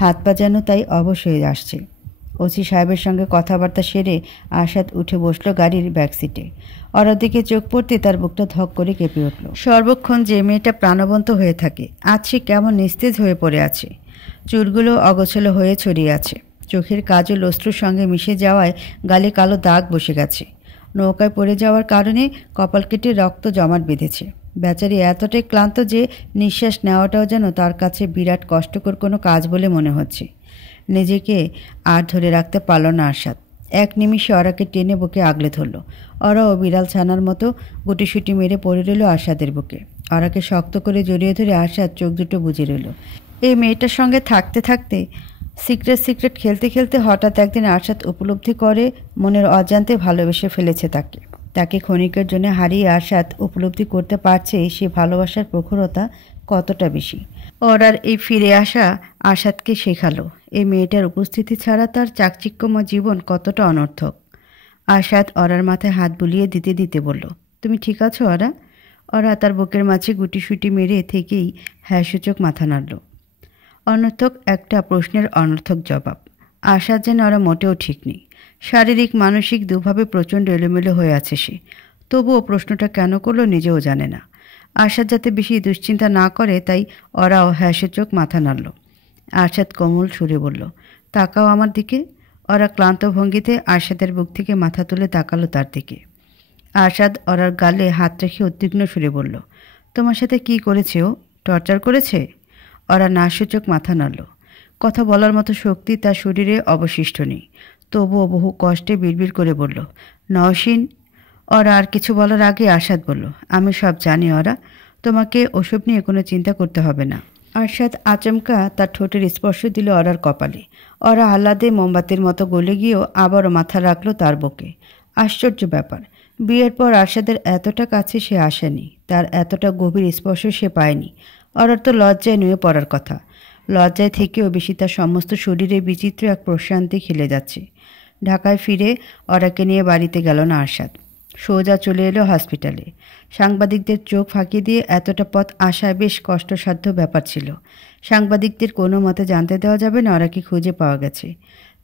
হাত পা যেন তাই অবশ হয়ে আসছে। ওসি সাহেবের সঙ্গে কথাবার্তা সেরে আরশাদ উঠে বসল গাড়ির ব্যাকসিটে। ওরার দিকে চোখ পড়তে তার বুকটা ধক করে কেঁপে উঠল। সর্বক্ষণ যে মেয়েটা প্রাণবন্ত হয়ে থাকে, আজ সে কেমন নিস্তেজ হয়ে পড়ে আছে। চুলগুলো অগোছালো হয়ে ছড়িয়ে আছে। চোখের কাজল অশ্রুর সঙ্গে মিশে যাওয়ায় গালে কালো দাগ বসে গেছে। নৌকায় পড়ে যাওয়ার কারণে কপাল কেটে রক্ত জমাট বেঁধেছে। বেচারি এতটাই ক্লান্ত যে নিঃশ্বাস নেওয়াটাও যেন তার কাছে বিরাট কষ্টকর কোনো কাজ বলে মনে হচ্ছে। নিজেকে আর ধরে রাখতে পারল না আরশাদ। এক নিমিষে ওরাকে টেনে বুকে আগলে ধরল। ওরাও বিড়াল ছানার মতো গুটিসুটি মেরে পড়ে রইল আরশাদের বুকে। ওরাকে শক্ত করে জড়িয়ে ধরে আরশাদ চোখ দুটো বুজে রইল। এই মেয়েটার সঙ্গে থাকতে থাকতে সিক্রেট খেলতে খেলতে হঠাৎ একদিন আরশাদ উপলব্ধি করে মনের অজান্তে ভালোবেসে ফেলেছে তাকে। তাকে ক্ষণিকের জন্য হারিয়ে আরশাদ উপলব্ধি করতে পারছে সে ভালোবাসার প্রখরতা কতটা বেশি। ওরার এই ফিরে আসা আরশাদকে শেখালো এই মেয়েটার উপস্থিতি ছাড়া তার চাকচিক্যময় জীবন কতটা অনর্থক। আরশাদ ওরার মাথায় হাত বুলিয়ে দিতে দিতে বলল, তুমি ঠিক আছো ওরা? ওরা তার বুকের মাঝে গুটিসুটি মেরে থেকেই হ্যাঁ সূচক মাথা নাড়ল। অনর্থক একটা প্রশ্নের অনর্থক জবাব। আরশাদ যেন ওরা মোটেও ঠিক নেই। শারীরিক মানসিক দুভাবে প্রচণ্ড এলোমেলো হয়ে আছে সে। তবুও প্রশ্নটা কেন করলো নিজেও জানে না। আরশাদ যাতে বেশি দুশ্চিন্তা না করে তাই ওরাও হ্যাসূচক মাথা নাড়ল। আরশাদ কোমল সুরে বলল, তাকাও আমার দিকে। ওরা ক্লান্ত ভঙ্গিতে আরশাদের বুক থেকে মাথা তুলে তাকালো তার দিকে। আরশাদ ওরার গালে হাত রেখে উদ্বিগ্ন সুরে বলল, তোমার সাথে কি করেছে ও? টর্চার করেছে? ওরা নাসূচক মাথা নাড়ল। কথা বলার মতো শক্তি তার শরীরে অবশিষ্ট নেই। তবুও বহু কষ্টে বিড়বিড় করে বলল, নওশিন। ওরা আর কিছু বলার আগে আরশাদ বলল, আমি সব জানি ওরা, তোমাকে ওসব নিয়ে কোনো চিন্তা করতে হবে না। আরশাদ আচমকা তার ঠোঁটের স্পর্শ দিল অরার কপালে। ওরা আহ্লাদে মোমবাতির মতো গলে গিয়েও আবারও মাথা রাখল তার বুকে। আশ্চর্য ব্যাপার, বিয়ের পর আরশাদের এতটা কাছে সে আসেনি, তার এতটা গভীর স্পর্শ সে পায়নি। ওরার তো লজ্জায় নুয়ে পড়ার কথা, লজ্জায় থেকেও বেশি তার সমস্ত শরীরে বিচিত্র এক প্রশান্তি খেলে যাচ্ছে। ঢাকায় ফিরে ওরাকে নিয়ে বাড়িতে গেল না আরশাদ, সোজা চলে এলো হসপিটালে। সাংবাদিকদের চোখ ফাঁকি দিয়ে এতটা পথ আসায় বেশ কষ্টসাধ্য ব্যাপার ছিল। সাংবাদিকদের কোনো মতে জানতে দেওয়া যাবে না ওরা কি খুঁজে পাওয়া গেছে।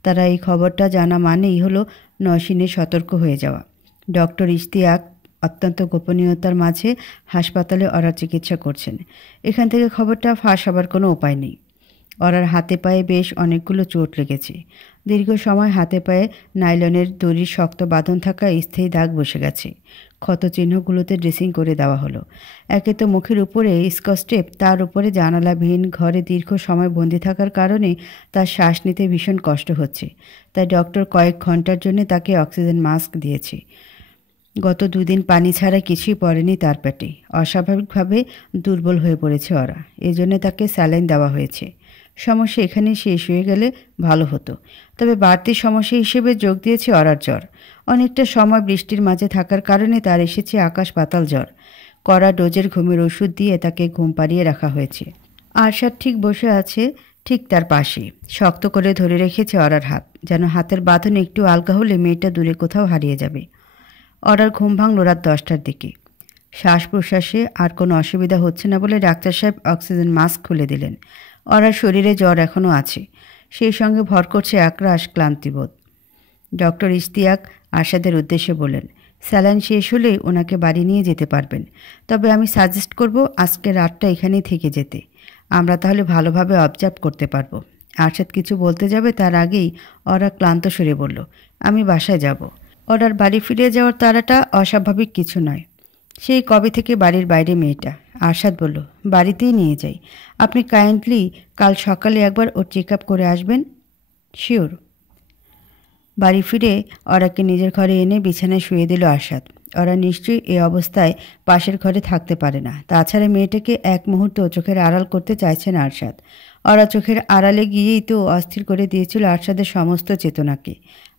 তারা এই খবরটা জানা মানেই হলো নওশিনের সতর্ক হয়ে যাওয়া। ডক্টর ইশতিয়াক অত্যন্ত গোপনীয়তার মাঝে হাসপাতালে ওরা চিকিৎসা করছেন। এখান থেকে খবরটা ফাঁস হবার কোনো উপায় নেই। ওরার হাতে পায়ে বেশ অনেকগুলো চোট লেগেছে। দীর্ঘ সময় হাতে পায়ে নাইলনের দড়ির শক্ত বাঁধন থাকা স্থায়ী দাগ বসে গেছে। ক্ষত চিহ্নগুলোতে ড্রেসিং করে দেওয়া হলো। একে তো মুখের উপরে স্কচ টেপ, তার উপরে জানালাবিহীন ঘরে দীর্ঘ সময় বন্দি থাকার কারণে তার শ্বাস নিতে ভীষণ কষ্ট হচ্ছে। তাই ডক্টর কয়েক ঘন্টার জন্য তাকে অক্সিজেন মাস্ক দিয়েছে। গত দুদিন পানি ছাড়া কিছুই পড়েনি তার পেটে। অস্বাভাবিকভাবে দুর্বল হয়ে পড়েছে ওরা, এজন্য তাকে স্যালাইন দেওয়া হয়েছে। সমস্যা এখানেই শেষ হয়ে গেলে ভালো হতো, তবে বাড়তি সমস্যা হিসেবে যোগ দিয়েছে ওরার জ্বর। অনেকটা সময় বৃষ্টির মাঝে থাকার কারণে তার এসেছে আকাশ পাতাল জ্বর। কড়া ডোজের ঘুমের ওষুধ দিয়ে তাকে ঘুম পাড়িয়ে রাখা হয়েছে। আরশাদ ঠিক বসে আছে ঠিক তার পাশে, শক্ত করে ধরে রেখেছে ওরার হাত, যেন হাতের বাঁধন একটু আলগা হলে মেয়েটা দূরে কোথাও হারিয়ে যাবে। ওরার ঘুম ভাঙল রাত 10টার দিকে। শ্বাস প্রশ্বাসে আর কোনো অসুবিধা হচ্ছে না বলে ডাক্তার সাহেব অক্সিজেন মাস্ক খুলে দিলেন। ওরার শরীরে জ্বর এখনও আছে, সেই সঙ্গে ভর করছে একরাশ ক্লান্তিবোধ। ডক্টর ইশতিয়াক আরশাদের উদ্দেশ্যে বললেন, স্যালাইন শেষ হলেই ওনাকে বাড়ি নিয়ে যেতে পারবেন, তবে আমি সাজেস্ট করব আজকে রাতটা এখানেই থেকে যেতে। আমরা তাহলে ভালোভাবে অবজার্ভ করতে পারবো। আরশাদ কিছু বলতে যাবে তার আগেই ওরা ক্লান্ত সুরে বলল, আমি বাসায় যাব। ওরার বাড়ি ফিরে যাওয়ার তাড়াটা অস্বাভাবিক কিছু নয়। সেই কবে থেকে বাড়ির বাইরে মেয়েটা। আরশাদ বলল, বাড়িতেই নিয়ে যাই। আপনি কাইন্ডলি কাল সকালে একবার ওর চেক আপ করে আসবেন। শিওর। বাড়ি ফিরে ওরাকে নিজের ঘরে এনে বিছানায় শুয়ে দিল আরশাদ। ওরা নিশ্চয়ই এ অবস্থায় পাশের ঘরে থাকতে পারে না। তাছাড়া মেয়েটাকে এক মুহূর্ত চোখের আড়াল করতে চাইছেন আরশাদ। ওরা চোখের আড়ালে গিয়েই তো অস্থির করে দিয়েছিল আরশাদের সমস্ত চেতনাকে।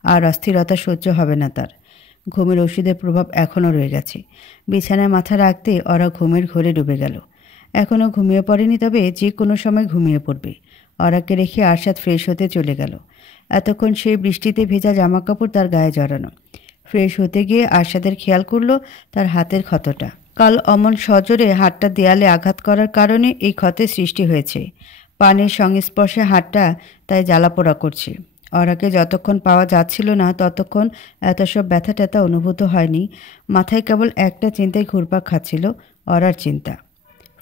আর অস্থিরতা সহ্য হবে না তার। ঘুমের ওষুধের প্রভাব এখনও রয়ে গেছে। বিছানায় মাথা রাখতে ওরা ঘুমের ঘোরে ডুবে গেল। এখনও ঘুমিয়ে পড়েনি, তবে যে কোনো সময় ঘুমিয়ে পড়বে। ওরাকে রেখে আরশাদ ফ্রেশ হতে চলে গেল। এতক্ষণ সেই বৃষ্টিতে ভেজা জামাকাপড় তার গায়ে জড়ানো। ফ্রেশ হতে গিয়ে আরশাদের খেয়াল করলো তার হাতের ক্ষতটা। কাল অমন সজোরে হাতটা দেয়ালে আঘাত করার কারণে এই ক্ষতের সৃষ্টি হয়েছে। পানির সংস্পর্শে হাতটা তাই জ্বালাপোড়া করছে। ওরাকে যতক্ষণ পাওয়া যাচ্ছিল না ততক্ষণ এত সব ব্যথা ট্যাথা অনুভূত হয়নি। মাথায় কেবল একটা চিন্তায় ঘুরপাক খাচ্ছিল, ওরার চিন্তা।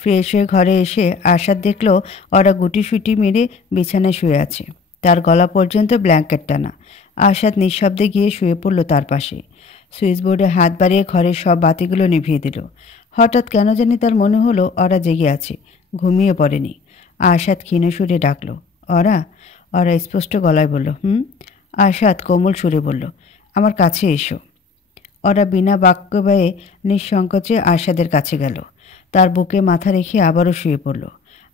ফ্রেশ হয়ে ঘরে এসে আরশাদ দেখল ওরা গুটিসুটি মেরে বিছানায় শুয়ে আছে, তার গলা পর্যন্ত ব্ল্যাঙ্কেট টানা। আরশাদ নিঃশব্দে গিয়ে শুয়ে পড়ল তার পাশে। সুইচ বোর্ডে হাত বাড়িয়ে ঘরের সব বাতিগুলো নিভিয়ে দিল। হঠাৎ কেন জানি তার মনে হলো ওরা জেগে আছে, ঘুমিয়ে পড়েনি। আরশাদ ক্ষীণ সুরে ডাকল, ওরা। ওরা স্পষ্ট গলায় বলল, হুম। আরশাদ কোমল সুরে বলল, আমার কাছে এসো। ওরা বিনা বাক্য ব্যয়ে নিঃসংকোচে আরশাদের কাছে গেল। তার বুকে মাথা রেখে আবারও শুয়ে পড়ল।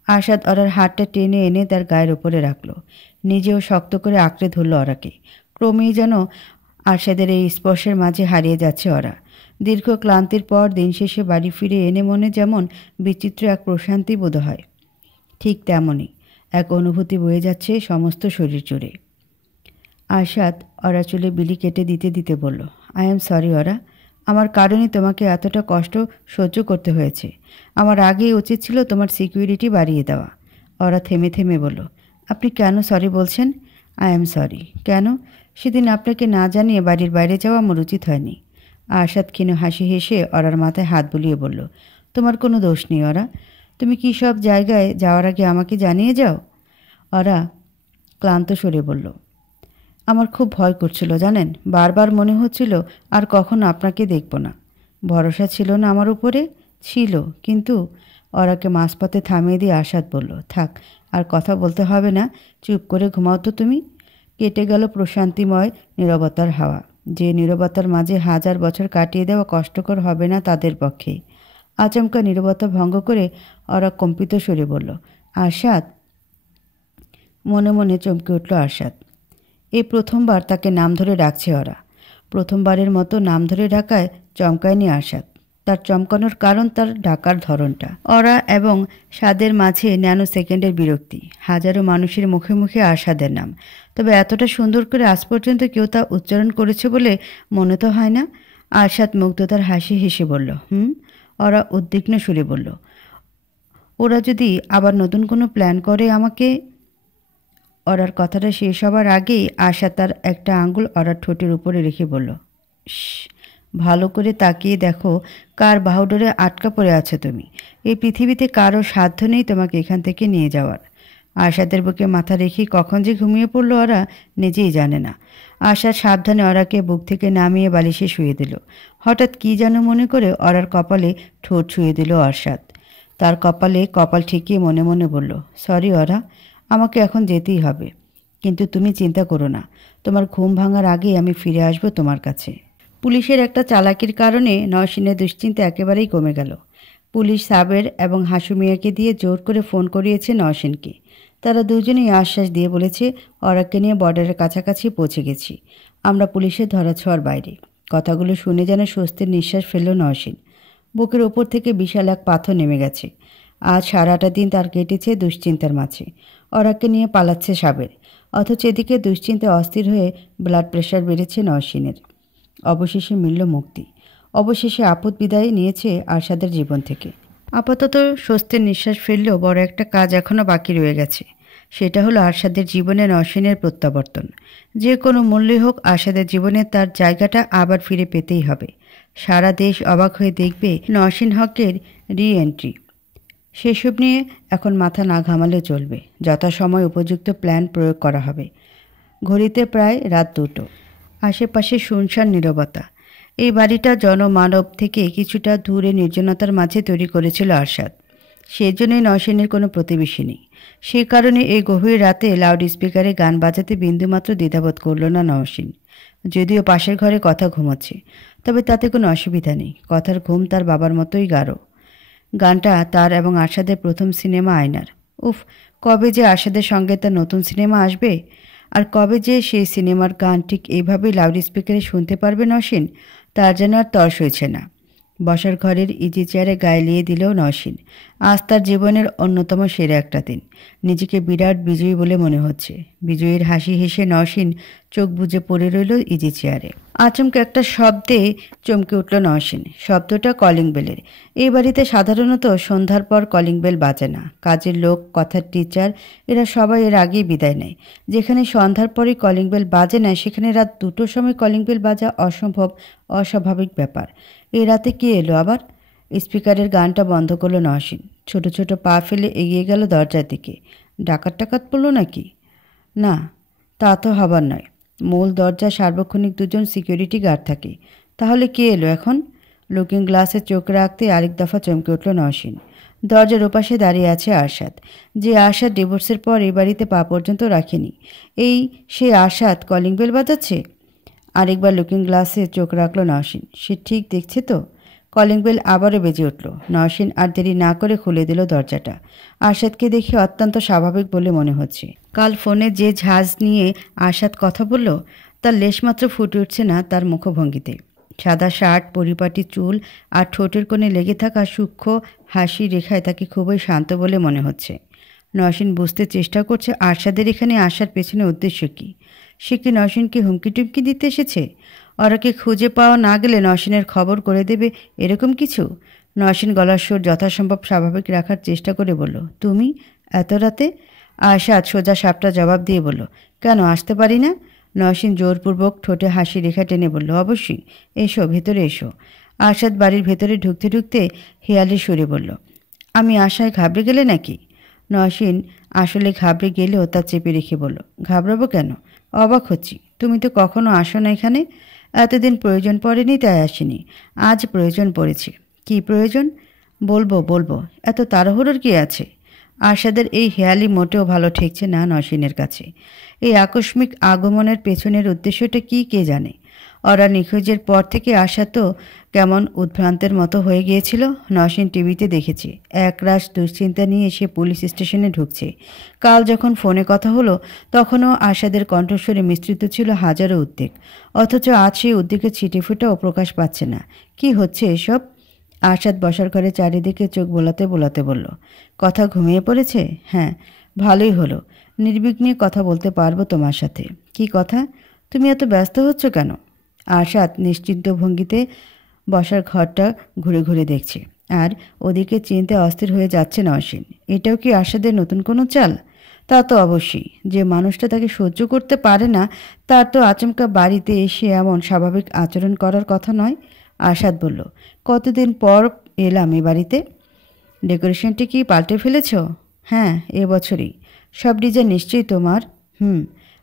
আরশাদ ওরার হাতটা টেনে এনে তার গায়ের উপরে রাখল। নিজেও শক্ত করে আঁকড়ে ধরল ওরাকে। ক্রমেই যেন আরশাদের এই স্পর্শের মাঝে হারিয়ে যাচ্ছে ওরা। দীর্ঘ ক্লান্তির পর দিন শেষে বাড়ি ফিরে এনে মনে যেমন বিচিত্র এক প্রশান্তি বোধ হয়, ঠিক তেমনই এক অনুভূতি বয়ে যাচ্ছে সমস্ত শরীর জুড়ে। আরশাদ ওরা চুলে বিলি কেটে দিতে দিতে বলল, আই এম সরি ওরা, আমার কারণে তোমাকে এতটা কষ্ট সহ্য করতে হয়েছে। আমার আগেই উচিত ছিল তোমার সিকিউরিটি বাড়িয়ে দেওয়া। ওরা থেমে থেমে বলল, আপনি কেন সরি বলছেন? I am sorry. কেন? সেদিন আপনাকে না জানিয়ে বাড়ির বাইরে যাওয়া আমার উচিত হয়নি। আরশাদ ক্ষীণ হাসি হেসে ওরার মাথায় হাত বুলিয়ে বলল, তোমার কোনো দোষ নেই ওরা, তুমি কি সব জায়গায় যাওয়ার আগে আমাকে জানিয়ে যাও? ওরা ক্লান্ত সুরে বলল, আমার খুব ভয় করছিল জানেন, বারবার মনে হচ্ছিল আর কখনো আপনাকে দেখব না। ভরসা ছিল না আমার উপরে? ছিল, কিন্তু। ওরাকে মাঝপথে থামিয়ে দিয়ে আরশাদ বলল, থাক, আর কথা বলতে হবে না, চুপ করে ঘুমাও তো তুমি। কেটে গেল প্রশান্তিময় নীরবতার হাওয়া। যে নীরবতার মাঝে হাজার বছর কাটিয়ে দেওয়া কষ্টকর হবে না তাদের পক্ষে। আচমকা নীরবতা ভঙ্গ করে ওরা কম্পিত সুরে বলল, আরশাদ। মনে মনে চমকে উঠল আরশাদ। এই প্রথমবার তাকে নাম ধরে ডাকছে ওরা। প্রথমবারের মতো নাম ধরে ডাকায় চমকায়নি আরশাদ। তার চমকানোর কারণ তার ডাকার ধরনটা। ওরা এবং স্বাদের মাঝে ন্যানো সেকেন্ডের বিরক্তি। হাজারো মানুষের মুখে মুখে আরশাদের নাম, তবে এতটা সুন্দর করে আজ পর্যন্ত কেউ তা উচ্চারণ করেছে বলে মনে তো হয় না। আরশাদ মুগ্ধতার হাসি হেসে বলল, ওরা উদ্বিগ্ন সুরে বলল, ওরা যদি আবার নতুন কোনো প্ল্যান করে আমাকে। ওরার কথাটা শেষ হবার আগেই আশা তার একটা আঙ্গুল ওরার ঠোঁটের উপরে রেখে বলল, ভালো করে তাকিয়ে দেখো কার বাহুডোরে আটকা পড়ে আছো তুমি। এই পৃথিবীতে কারো সাধ্য নেই তোমাকে এখান থেকে নিয়ে যাওয়ার। আশাদের বুকে মাথা রেখে কখন যে ঘুমিয়ে পড়লো ওরা নিজেই জানে না। আশা সাবধানে ওরাকে বুক থেকে নামিয়ে বালিশে শুয়ে দিল। হঠাৎ কি যেন মনে করে ওরার কপালে ঠোঁট ছুঁয়ে দিল আরশাদ। তার কপালে কপাল ঠেকিয়ে মনে মনে বলল, সরি ওরা, আমাকে এখন যেতেই হবে। কিন্তু তুমি চিন্তা করো না, তোমার ঘুম ভাঙার আগেই আমি ফিরে আসবো তোমার কাছে। পুলিশের একটা চালাকির কারণে নওশিনের দুশ্চিন্তা একেবারেই কমে গেল। পুলিশ সাবের এবং হাসু মিয়াকে দিয়ে জোর করে ফোন করিয়েছে নওশিনকে। তারা দুজনেই আশ্বাস দিয়ে বলেছে, ওরাকে নিয়ে বর্ডারের কাছাকাছি পৌঁছে গেছি, আমরা পুলিশের ধরাছোঁয়ার বাইরে। কথাগুলো শুনে যেন স্বস্তির নিঃশ্বাস ফেলল নওশিন। বুকের ওপর থেকে বিশাল এক পাথর নেমে গেছে। আজ সারাটা দিন তার কেটেছে দুশ্চিন্তার মাঝে। ওরাকে নিয়ে পালাচ্ছে সাবের, অথচ এদিকে দুশ্চিন্তায় অস্থির হয়ে ব্লাড প্রেশার বেড়েছে নওশিনের। অবশেষে মিলল মুক্তি। অবশেষে আপদ বিদায় নিয়েছে আরশাদের জীবন থেকে। আপাতত স্বস্তির নিঃশ্বাস ফেললেও বড় একটা কাজ এখনও বাকি রয়ে গেছে। সেটা হলো আরশাদের জীবনে নওশিনের প্রত্যাবর্তন। যে কোনো মূল্যে হোক আরশাদের জীবনে তার জায়গাটা আবার ফিরে পেতেই হবে। সারা দেশ অবাক হয়ে দেখবে নওশিন হকের রি এন্ট্রি। সেসব নিয়ে এখন মাথা না ঘামালে চলবে। যথাসময় উপযুক্ত প্ল্যান প্রয়োগ করা হবে। ঘড়িতে প্রায় রাত 2টো। আশেপাশে শুনশান নীরবতা। এই বাড়িটা জনমানব থেকে কিছুটা দূরে নির্জনতার মাঝে তৈরি করেছিল আরশাদ। সেজন্যই নওশিনের কোনো প্রতিবেশী নেই। সে কারণে এই গভীর রাতে লাউড স্পিকারে গান বাজাতে বিন্দুমাত্র দ্বিধাবোধ করল না নওশিন। যদিও পাশের ঘরে কথা ঘুমোচ্ছে, তবে তাতে কোনো অসুবিধা নেই। কথার ঘুম তার বাবার মতোই গাঢ়। গানটা তার এবং আরশাদের প্রথম সিনেমা আয়নার। উফ, কবে যে আরশাদের সঙ্গে তার নতুন সিনেমা আসবে, আর কবে যে সেই সিনেমার গান ঠিক এইভাবেই লাউড স্পিকারে শুনতে পারবে নওশিন, তার যেন আর তর্স হয়েছে না। বসার ঘরের ইজি চেয়ারে গায়ে লিয়ে দিল নওশিন। আজ তার জীবনের অন্যতম সেরা একটা দিন। নিজেকে বিরাট বিজয়ী বলে মনে হচ্ছে। বিজয়ীর হাসি হেসে নওশিন চোখ বুজে পড়ে রইল ইজি চেয়ারে। আচমকা একটা শব্দে চমকে উঠল নওশিন। শব্দটা কলিং বেলের। এই বাড়িতে সাধারণত সন্ধ্যার পর কলিং বেল বাজে না। কাজের লোক, কথার টিচার, এরা সবাই এর আগেই বিদায় নেয়। যেখানে সন্ধ্যার পরই কলিং বেল বাজে না, সেখানে রাত 2টোর সময় কলিং বেল বাজা অসম্ভব, অস্বাভাবিক ব্যাপার। এই রাতে কে এলো আবার? স্পিকারের গানটা বন্ধ করলো নওশিন। ছোট ছোট পা ফেলে এগিয়ে গেল দরজার দিকে। ডাকাত টাকাত পড়ল নাকি? না, তা তো হবার নয়। মূল দরজা সার্বক্ষণিক 2জন সিকিউরিটি গার্ড থাকে। তাহলে কে এলো এখন? লুকিং গ্লাসে চোখ রাখতে আরেক দফা চমকে উঠল নওশিন। দরজার ওপাশে দাঁড়িয়ে আছে আরশাদ। যে আরশাদ ডিভোর্সের পর এই বাড়িতে পা পর্যন্ত রাখেনি, এই সে আরশাদ কলিং বেল বাজাচ্ছে। আরেকবার লুকিং গ্লাসে চোখ রাখল নওশিন। সে ঠিক দেখছে তো? কলিং বেল আবারও বেজে উঠল। নওশিন আর দেরি না করে খুলে দিল দরজাটা। আরশাদকে দেখে অত্যন্ত স্বাভাবিক বলে মনে হচ্ছে। কাল ফোনে যে ঝাঁজ নিয়ে আরশাদ কথা বলল, তার লেশমাত্র ফুটে উঠছে না তার মুখভঙ্গিতে। সাদা শার্ট, পরিপাটি চুল আর ঠোঁটের কোণে লেগে থাকা সূক্ষ্ম হাসি রেখায় তাকে খুবই শান্ত বলে মনে হচ্ছে। নওশিন বুঝতে চেষ্টা করছে আরশাদের এখানে আসার পেছনে উদ্দেশ্য কী। সে কি নওশিনকে হুমকি টুমকি দিতে এসেছে? ওরাকে খুঁজে পাওয়া না গেলে নওশিনের খবর করে দেবে, এরকম কিছু? নওশিন গলার সুর যথাসম্ভব স্বাভাবিক রাখার চেষ্টা করে বলল, তুমি এত রাতে? আরশাদ সোজা সাপটা জবাব দিয়ে বলল, কেন আসতে পারি না? নওশিন জোরপূর্বক ঠোঁটে হাসি রেখা টেনে বলল, অবশ্যই, এসো, ভেতরে এসো। আরশাদ বাড়ির ভেতরে ঢুকতে ঢুকতে হেয়ালি সুরে বলল, আমি আশায় ঘাবড়ে গেলে নাকি? নওশিন আসলে ঘাবড়ে গেলেও তা চেপে রেখে বলল, ঘাবড়াবো কেন? অবাক হচ্ছি, তুমি তো কখনো আসো না এখানে। এতদিন প্রয়োজন পড়েনি তাই আসিনি, আজ প্রয়োজন পড়েছে। কি প্রয়োজন? বলবো বলবো, এত তাড়াহুড়োর কি আছে? আশাদের এই হেয়ালি মোটেও ভালো ঠেকছে না নসীনের কাছে। এই আকস্মিক আগমনের পেছনের উদ্দেশ্যটা কি কে জানে। ওরা নিখোঁজের পর থেকে আশা তো কেমন উদ্ভ্রান্তের মতো হয়ে গিয়েছিল। নসীন টিভিতে দেখেছে একরাশ দুশ্চিন্তা নিয়ে সে পুলিশ স্টেশনে ঢুকছে। কাল যখন ফোনে কথা হলো তখনও আশাদের কণ্ঠস্বরে মিশ্রিত ছিল হাজারো উদ্বেগ, অথচ আজ সেই উদ্বেগের ছিটেফোঁটাও প্রকাশ পাচ্ছে না। কি হচ্ছে এসব? আশাদ বসার ঘরে চারিদিকে চোখ বোলাতে বোলাতে বলল, কথা ঘুমিয়ে পড়েছে? হ্যাঁ, ভালোই হলো, নির্বিঘ্নে কথা বলতে পারবো তোমার সাথে। কি কথা? তুমি এত ব্যস্ত হচ্ছ কেন? আশাদ নিশ্চিন্ত ভঙ্গিতে বসার ঘরটা ঘুরে ঘুরে দেখছে, আর ওদিকে চিনতে অস্থির হয়ে যাচ্ছে নওশিন। এটাও কি আশাদের নতুন কোনো চাল? তা তো অবশ্যই। যে মানুষটা তাকে সহ্য করতে পারে না তার তো আচমকা বাড়িতে এসে এমন স্বাভাবিক আচরণ করার কথা নয়। আশাদ বলল, কতদিন পর এলাম এ বাড়িতে। ডেকোরেশনটি কি পাল্টে ফেলেছ? হ্যাঁ, এবছরই। সব ডিজাইন নিশ্চয়ই তোমার?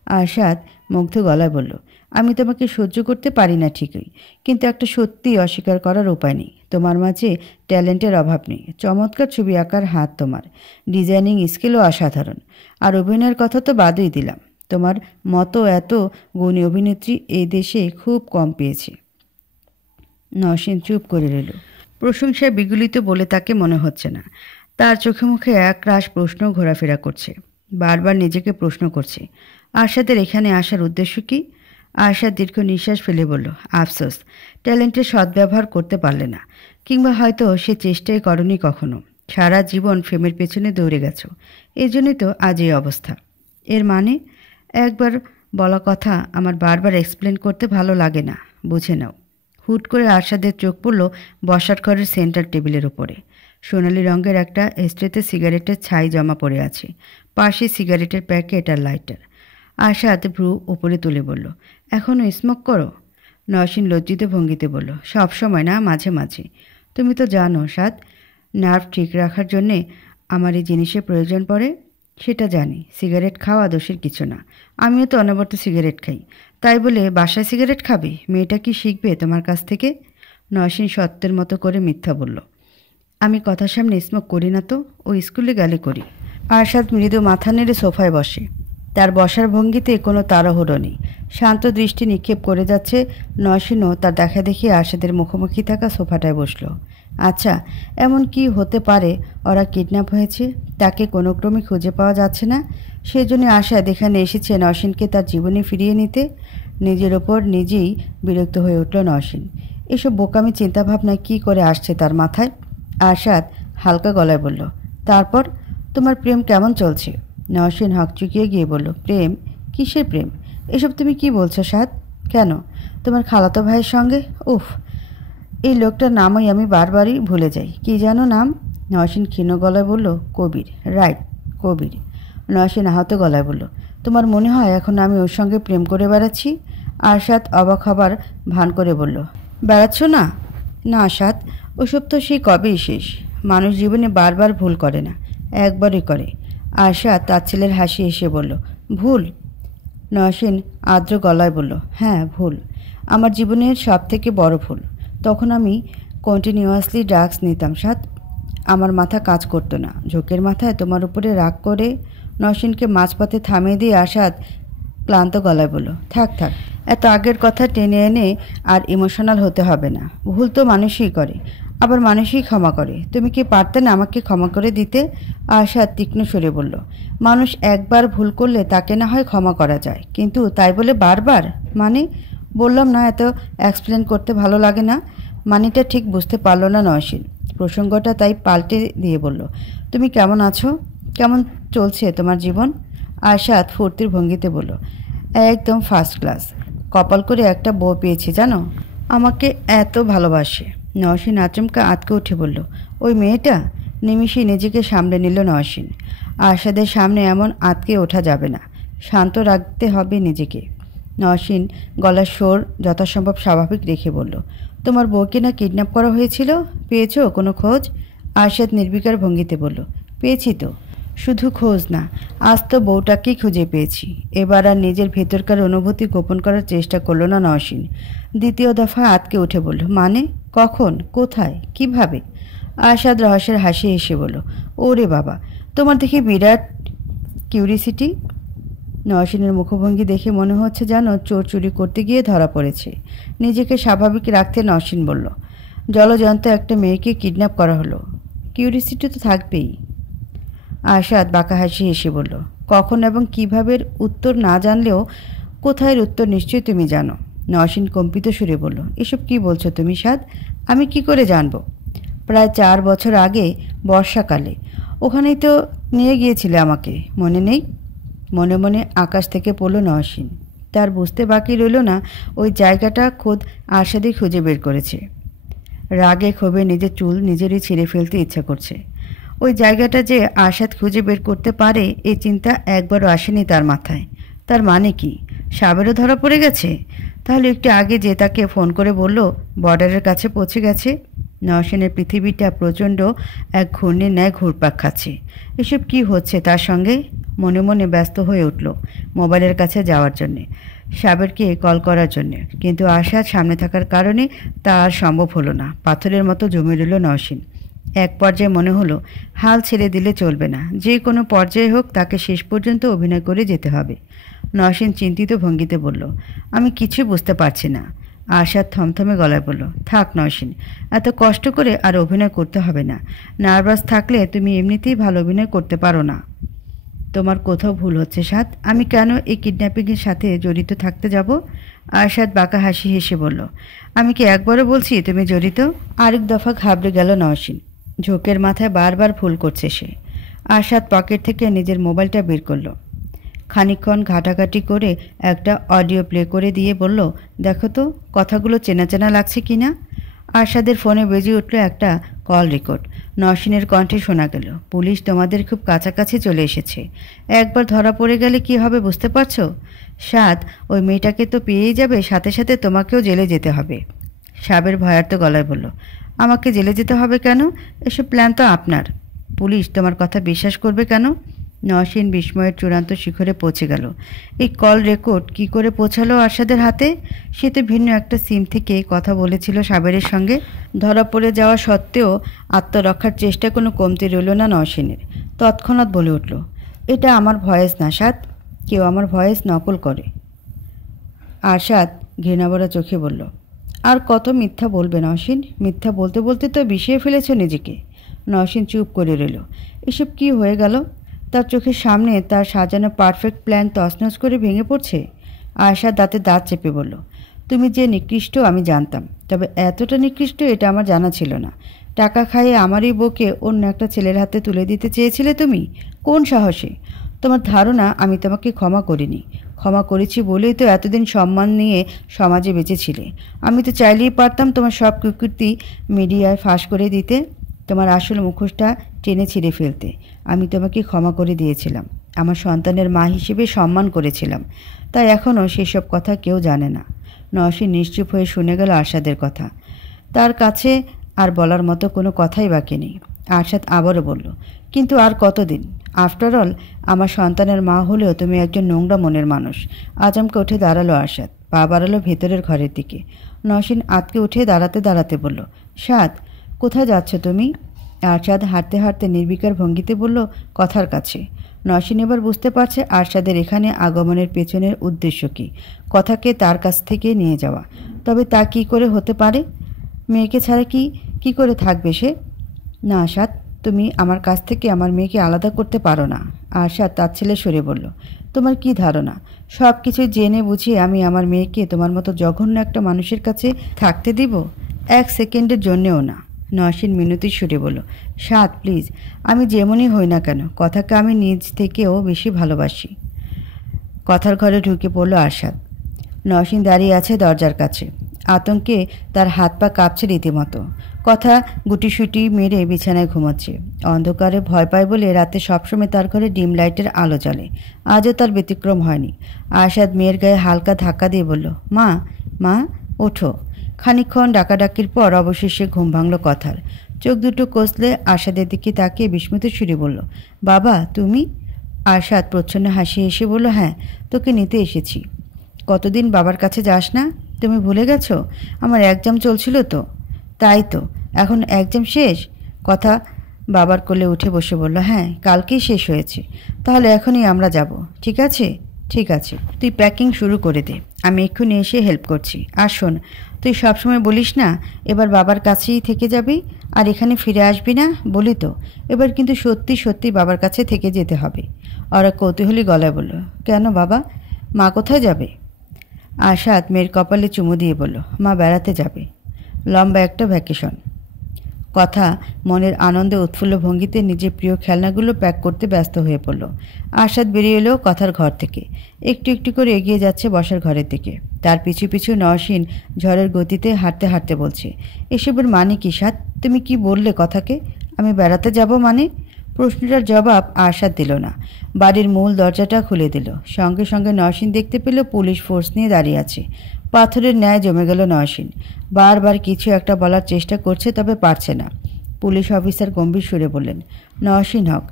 আশাদ মুগ্ধ গলায় বলল, আমি তোমাকে সহ্য করতে পারি না ঠিকই, কিন্তু একটা সত্যি অস্বীকার করার উপায় নেই। তোমার মাঝে ট্যালেন্টের অভাব নেই। চমৎকার ছবি আঁকার হাত তোমার, ডিজাইনিং স্কিলও অসাধারণ। আর অভিনয়ের কথা তো বাদই দিলাম। তোমার মতো এত গুণী অভিনেত্রী এই দেশে খুব কম পেয়েছে। নওশিন চুপ করে রইল। প্রশংসায় বিগলিত বলে তাকে মনে হচ্ছে না। তার চোখে মুখে একরাশ প্রশ্ন ঘোরাফেরা করছে। বারবার নিজেকে প্রশ্ন করছে, আশাদের এখানে আসার উদ্দেশ্য কি? আশা দীর্ঘ নিঃশ্বাস ফেলে বলল, আফসোস, ট্যালেন্টের সদ্ব্যবহার করতে পারলে না, কিংবা হয়তো সে চেষ্টাই করনি কখনো। সারা জীবন ফেমের পেছনে দৌড়ে গেছো, এই জন্যই তো আজ এই অবস্থা। এর মানে? একবার বলা কথা আমার বারবার এক্সপ্লেন করতে ভালো লাগে না, বুঝে নাও। হুট করে আশাদের চোখ পড়ল বসার ঘরের সেন্টার টেবিলের উপরে। সোনালি রঙের একটা স্ট্রেতে সিগারেটের ছাই জমা পড়ে আছে, পাশে সিগারেটের প্যাকেট আর লাইটার। আশাদ ভ্রু উপরে তুলে বলল, এখনও স্মোক করো? নওশিন লজ্জিত ভঙ্গিতে বলল, সব সময় না, মাঝে মাঝে। তুমি তো জানো সাদ, নার্ভ ঠিক রাখার জন্যে আমার এই জিনিসের প্রয়োজন পড়ে। সেটা জানি, সিগারেট খাওয়া দোষের কিছু না। আমিও তো অনবরত সিগারেট খাই। তাই বলে বাসায় সিগারেট খাবে? মেয়েটা কি শিখবে তোমার কাছ থেকে? নওশিন সত্যের মতো করে মিথ্যা বলল, আমি কথার সামনে স্মোক করি না তো, ও স্কুলে গেলে করি। আরশাদ মৃদু মাথা নেড়ে সোফায় বসে। তার বসার ভঙ্গিতে কোনো তাড়াহুড়ো নেই, শান্ত দৃষ্টি নিক্ষেপ করে যাচ্ছে। নওশিনও তার দেখা দেখি আরশাদের মুখোমুখি থাকা সোফাটায় বসল। আচ্ছা, এমন কি হতে পারে ওরা কিডন্যাপ হয়েছে, তাকে কোনো ক্রমে খুঁজে পাওয়া যাচ্ছে না, সেজন্য আশাদ এখানে এসেছে নওশিনকে তার জীবনে ফিরিয়ে নিতে। নিজের ওপর নিজেই বিরক্ত হয়ে উঠল নওশিন। এসব বোকামি চিন্তাভাবনা কি করে আসছে তার মাথায়? আরশাদ হালকা গলায় বলল, তারপর তোমার প্রেম কেমন চলছে? নওশিন হকচকিয়ে গিয়ে বলল, প্রেম? কিসের প্রেম? এসব তুমি কি বলছো সাদ? কেন, তোমার খালাতো ভাইয়ের সঙ্গে? উফ, এই লোকটার নামই আমি বারবারই ভুলে যাই। কি যেন নাম? নওশিন ক্ষীণ গলায় বলল, কবির। রাইট, কবির। নওশিন আহত গলায় বলল, তোমার মনে হয় এখন আমি ওর সঙ্গে প্রেম করে বেড়াচ্ছি? আরশাদ অবাক হবার ভান করে বলল, বেড়াচ্ছ না? না আশাদ, ওসব তো সেই কবেই শেষ। মানুষ জীবনে বারবার ভুল করে না, একবারই করে। আশাদ তার ছেলের হাসি এসে বলল, ভুল? নওশিন আর্দ্র গলায় বলল, হ্যাঁ ভুল, আমার জীবনের সব থেকে বড় ভুল। তখন আমি কন্টিনিউয়াসলি ড্রাগস নিতাম সাদ, আমার মাথা কাজ করতো না। ঝোঁকের মাথায় তোমার উপরে রাগ করে নওশিনকে মাঝপথে থামিয়ে দিয়ে আশাদ ক্লান্ত গলায় বলল, থাক থাক, এত আগের কথা টেনে এনে আর ইমোশনাল হতে হবে না। ভুল তো মানুষই করে, আবার মানুষই ক্ষমা করে। তুমি কি পারতেন আমাকে ক্ষমা করে দিতে? আশাদ তীক্ষ্ণ সুরে বলল, মানুষ একবার ভুল করলে তাকে না হয় ক্ষমা করা যায়, কিন্তু তাই বলে বারবার? মানে? বললাম না এত এক্সপ্লেন করতে ভালো লাগে না। মানিটা ঠিক বুঝতে পারল না নওশিন। প্রসঙ্গটা তাই পাল্টে দিয়ে বলল, তুমি কেমন আছো? কেমন চলছে তোমার জীবন? আশাদ ফুর্তির ভঙ্গিতে বলল, একদম ফার্স্ট ক্লাস। কপাল করে একটা বউ পেয়েছি জানো, আমাকে এত ভালোবাসে। নওশিন আচমকা আতকে উঠে বলল, ওই মেয়েটা? নিমিষেই নিজেকে সামলে নিল নওশিন। আশাদের সামনে এমন আতকে ওঠা যাবে না, শান্ত রাখতে হবে নিজেকে। নওশিন গলার স্বর যথাসম্ভব স্বাভাবিক রেখে বলল, তোমার বউকে না কিডন্যাপ করা হয়েছিল? পেয়েছো কোনো খোঁজ? আরশাদ নির্বিকার ভঙ্গিতে বলল, পেয়েছি তো। শুধু খোঁজ না, আজ তো বউটাকেই খুঁজে পেয়েছি। এবার আর নিজের ভেতরকার অনুভূতি গোপন করার চেষ্টা করল না নওশিন। দ্বিতীয় দফা আতকে উঠে বলল, মানে? কখন, কোথায়, কিভাবে? আরশাদ রহস্যের হাসি হেসে বলল, ওরে বাবা, তোমার দেখে বিরাট কিউরিসিটি। নওশিনের মুখভঙ্গি দেখে মনে হচ্ছে যেন চোর চুরি করতে গিয়ে ধরা পড়েছে। নিজেকে স্বাভাবিক রাখতে নওশিন বলল, জলজন্ত একটা মেয়েকে কিডন্যাপ করা হলো, কিউরিসিটি তো থাকবেই। আরশাদ বাঁকা হাসি হেসে বলল, কখন এবং কিভাবে উত্তর না জানলেও কোথায় উত্তর নিশ্চয়ই তুমি জানো। নওশিন কম্পিত সুরে বলল, এসব কি বলছো তুমি সাদ? আমি কি করে জানবো? প্রায় 4 বছর আগে বর্ষাকালে ওখানেই তো নিয়ে গিয়েছিলে আমাকে, মনে নেই? মনে মনে আকাশ থেকে পড়ল নওশিন। তার বুঝতে বাকি রইল না ওই জায়গাটা খোদ আরশাদই খুঁজে বের করেছে। রাগে ক্ষোভে নিজের চুল নিজেরই ছিঁড়ে ফেলতে ইচ্ছা করছে। ওই জায়গাটা যে আরশাদ খুঁজে বের করতে পারে এই চিন্তা একবারও আসেনি তার মাথায়। তার মানে কি সাবেরও ধরা পড়ে গেছে? তাহলে একটু আগে যে তাকে ফোন করে বলল বর্ডারের কাছে পৌঁছে গেছে। নওশিনের পৃথিবীটা প্রচণ্ড এক ঘূর্ণির ন্যায় ঘুরপাক খাচ্ছে। এসব কি হচ্ছে তার সঙ্গে? মনে মনে ব্যস্ত হয়ে উঠল মোবাইলের কাছে যাওয়ার জন্যে, সাবেরকে কল করার জন্যে। কিন্তু আরশাদ সামনে থাকার কারণে তা আর সম্ভব হলো না। পাথরের মতো জমে রইল নওশিন। এক পর্যায়ে মনে হলো হাল ছেড়ে দিলে চলবে না, যে কোনো পর্যায়ে হোক তাকে শেষ পর্যন্ত অভিনয় করে যেতে হবে। নওশিন চিন্তিত ভঙ্গিতে বলল, আমি কিছু বুঝতে পারছি না। আরশাদ থমথমে গলায় বলল, থাক নওশিন, এত কষ্ট করে আর অভিনয় করতে হবে না। নার্ভাস থাকলে তুমি এমনিতেই ভালো অভিনয় করতে পারো না। তোমার কোথাও ভুল হচ্ছে সাদ। আমি কেন এই কিডন্যাপিংয়ের সাথে জড়িত থাকতে যাব? আরশাদ বাঁকা হাসি হেসে বলল, আমি কি একবারও বলছি তুমি জড়িত? আরেক দফা ঘাবড়ে গেল নওশিন। ঝোঁকের মাথায় বারবার ভুল করছে সে। আরশাদ পকেট থেকে নিজের মোবাইলটা বের করল। খানিকক্ষণ ঘাটাঘাটি করে একটা অডিও প্লে করে দিয়ে বলল, দেখো তো কথাগুলো চেনা চেনা লাগছে কি না। আরশাদের ফোনে বেজে উঠল একটা কল রেকর্ড। নওশিনের কণ্ঠে শোনা গেল, পুলিশ তোমাদের খুব কাছাকাছি চলে এসেছে। একবার ধরা পড়ে গেলে কি হবে বুঝতে পারছো? সাদ, ওই মেয়েটাকে তো পেয়েই যাবে, সাথে সাথে তোমাকেও জেলে যেতে হবে। সাবের ভয়ার্ত গলায় বলল, আমাকে জেলে যেতে হবে কেন? এসব প্ল্যান তো আপনার। পুলিশ তোমার কথা বিশ্বাস করবে কেন? নওশিন বিস্ময়ের চূড়ান্ত শিখরে পৌঁছে গেল। এই কল রেকর্ড কি করে পৌঁছালো আরশাদের হাতে? সে তো ভিন্ন একটা সিম থেকে কথা বলেছিল সাবেরের সঙ্গে। ধরা পড়ে যাওয়া সত্ত্বেও আত্মরক্ষার চেষ্টা কোনো কমতি রইল না নওশিনের। তৎক্ষণাৎ বলে উঠল, এটা আমার ভয়েস না সাদ, কেউ আমার ভয়েস নকল করে। আরশাদ ঘৃণাভরা চোখে বলল, আর কত মিথ্যা বলবে নওশিন? মিথ্যা বলতে বলতে তো বিষিয়ে ফেলেছ নিজেকে। নওশিন চুপ করে রইল। এসব কি হয়ে গেল? তার চোখের সামনে তার সাজানো পারফেক্ট প্ল্যান তছনছ করে ভেঙে পড়ছে। আরশাদ দাঁতে দাঁত চেপে বলল, তুমি যে নিকৃষ্ট আমি জানতাম, তবে এতটা নিকৃষ্ট এটা আমার জানা ছিল না। টাকা খাইয়ে আমারই বউকে অন্য একটা ছেলের হাতে তুলে দিতে চেয়েছিলে তুমি? কোন সাহসে? তোমার ধারণা আমি তোমাকে ক্ষমা করিনি? ক্ষমা করেছি বলেই তো এতদিন সম্মান নিয়ে সমাজে বেঁচেছিলে। আমি তো চাইলেই পারতাম তোমার সব কুকীর্তি মিডিয়ায় ফাঁস করে দিতে, তোমার আসল মুখোশটা টেনে ছিঁড়ে ফেলতে। আমি তোমাকে ক্ষমা করে দিয়েছিলাম, আমার সন্তানের মা হিসেবে সম্মান করেছিলাম। তাই এখনও সেসব কথা কেউ জানে না। নওশিন নিশ্চুপ হয়ে শুনে গেল আরশাদের কথা। তার কাছে আর বলার মতো কোনো কথাই বাকি নেই। আরশাদ আবারও বলল, কিন্তু আর কতদিন? আফটার অল আমার সন্তানের মা হলেও তুমি একজন নোংরা মনের মানুষ। আচমকে উঠে দাঁড়ালো আরশাদ, পা বাড়ালো ভেতরের ঘরের দিকে। নওশিন আতকে উঠে দাঁড়াতে দাঁড়াতে বলল, সাদ, কোথায় যাচ্ছ তুমি? আরশাদ হাঁটতে হাঁটতে নির্বিকার ভঙ্গিতে বলল, কথার কাছে। নওশিন এবার বুঝতে পারছে আরশাদের এখানে আগমনের পেছনের উদ্দেশ্য কী। কথাকে তার কাছ থেকে নিয়ে যাওয়া। তবে তা কি করে হতে পারে? মেয়েকে ছাড়া কি করে থাকবে সে? না আরশাদ, তুমি আমার কাছ থেকে আমার মেয়েকে আলাদা করতে পারো না। আরশাদ তার ছেলে সরে বলল, তোমার কি ধারণা সব কিছু জেনে বুঝিয়ে আমি আমার মেয়েকে তোমার মতো জঘন্য একটা মানুষের কাছে থাকতে দিব? 1 সেকেন্ডের জন্যেও না। নওশিন মিনতি সুরে বলল, সাদ প্লিজ, আমি যেমনই হই না কেন কথাকে আমি নিজ থেকেও বেশি ভালোবাসি। কথার ঘরে ঢুকে পড়ল আরশাদ। নওশিন দাঁড়িয়ে আছে দরজার কাছে। আতঙ্কে তার হাত পা কাঁপছে রীতিমতো। কথা গুটিসুটি মেরে বিছানায় ঘুমাচ্ছে। অন্ধকারে ভয় পায় বলে রাতে সবসময় তার ঘরে ডিম লাইটের আলো জ্বলে। আজও তার ব্যতিক্রম হয়নি। আরশাদ মেয়ের গায়ে হালকা ধাক্কা দিয়ে বলল, মা, মা, ওঠো। খানিকক্ষণ ডাকাডাকির পর অবশেষে ঘুম ভাঙল কথার। চোখ দুটো কষলে আরশাদের দিকে তাকিয়ে বিস্মিত সুরে বলল, বাবা তুমি? আরশাদ প্রচ্ছন্ন হাসি হেসে বলল, হ্যাঁ, তোকে নিতে এসেছি। কতদিন বাবার কাছে যাস না? তুমি ভুলে গেছো? আমার এক্সাম চলছিল তো। তাই তো, এখন এক্সাম শেষ, কথা বাবার কোলে উঠে বসে বলল, হ্যাঁ কালকেই শেষ হয়েছে, তাহলে এখনই আমরা যাব। ঠিক আছে? ঠিক আছে, তুই প্যাকিং শুরু করে দে, আমি এক্ষুনি এসে হেল্প করছি। আর শোন, তুই সবসময় বলিস না এবার বাবার কাছেই থেকে যাবি আর এখানে ফিরে আসবি না, বলি তো এবার কিন্তু সত্যি সত্যি বাবার কাছে থেকে যেতে হবে। ওরা কৌতূহলী গলায় বলল, কেন বাবা, মা কোথায় যাবে? আশাদ মেয়ের কপালে চুমু দিয়ে বলল, মা বেড়াতে যাবে, লম্বা একটা ভ্যাকেশন। কথা মনের আনন্দে উৎফুল্ল ভঙ্গিতে নিজের প্রিয় খেলনাগুলো প্যাক করতে ব্যস্ত হয়ে পড়ল। আশাদ বেরিয়ে এলো কথার ঘর থেকে, একটু একটু করে এগিয়ে যাচ্ছে বসার ঘরের দিকে। তার পিছু পিছু নওশীন ঝড়ের গতিতে হাঁটতে হাঁটতে বলছে, এসবের মানে কি সাদ? তুমি কি বললে কথাকে? আমি বেড়াতে যাব মানে? প্রশ্নটার জবাব আশাদ দিল না, বাড়ির মূল দরজাটা খুলে দিল। সঙ্গে সঙ্গে নওশীন দেখতে পেল পুলিশ ফোর্স নিয়ে দাঁড়িয়ে আছে। পাথরের ন্যায় জমে গেল নওশীন। বারবার কিছু একটা বলার চেষ্টা করছে, তবে পারছে না। পুলিশ অফিসার গম্ভীর সুরে বললেন, Nausheen Haque,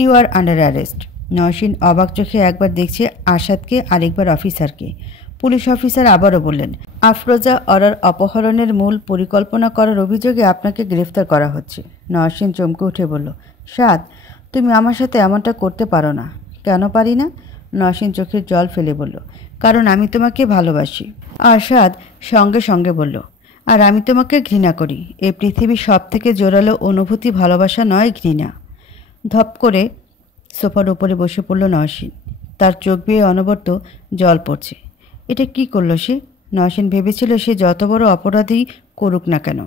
you are under arrest. Nausheen অবাক চোখে একবার দেখছে আশাদকে, আরেকবার অফিসারকে। পুলিশ অফিসার আবারও বললেন, আফরোজা অরার অপহরণের মূল পরিকল্পনা করার অভিযোগে আপনাকে গ্রেফতার করা হচ্ছে। নওশীন চমকে উঠে বলল, সাদ, তুমি আমার সাথে এমনটা করতে পারো না। কেন পারি না? নওশীন চোখের জল ফেলে বলল, কারণ আমি তোমাকে ভালোবাসি। আশাদ সঙ্গে সঙ্গে বলল, আর আমি তোমাকে ঘৃণা করি। এই পৃথিবীর সব থেকে জোরালো অনুভূতি ভালোবাসা নয়, ঘৃণা। ধপ করে সোফার উপরে বসে পড়ল নওশীন। তার চোখ বেয়ে অনবরত জল পড়ছে। এটা কি করল সে? নওশীন ভেবেছিল সে যত বড় অপরাধী করুক না কেন,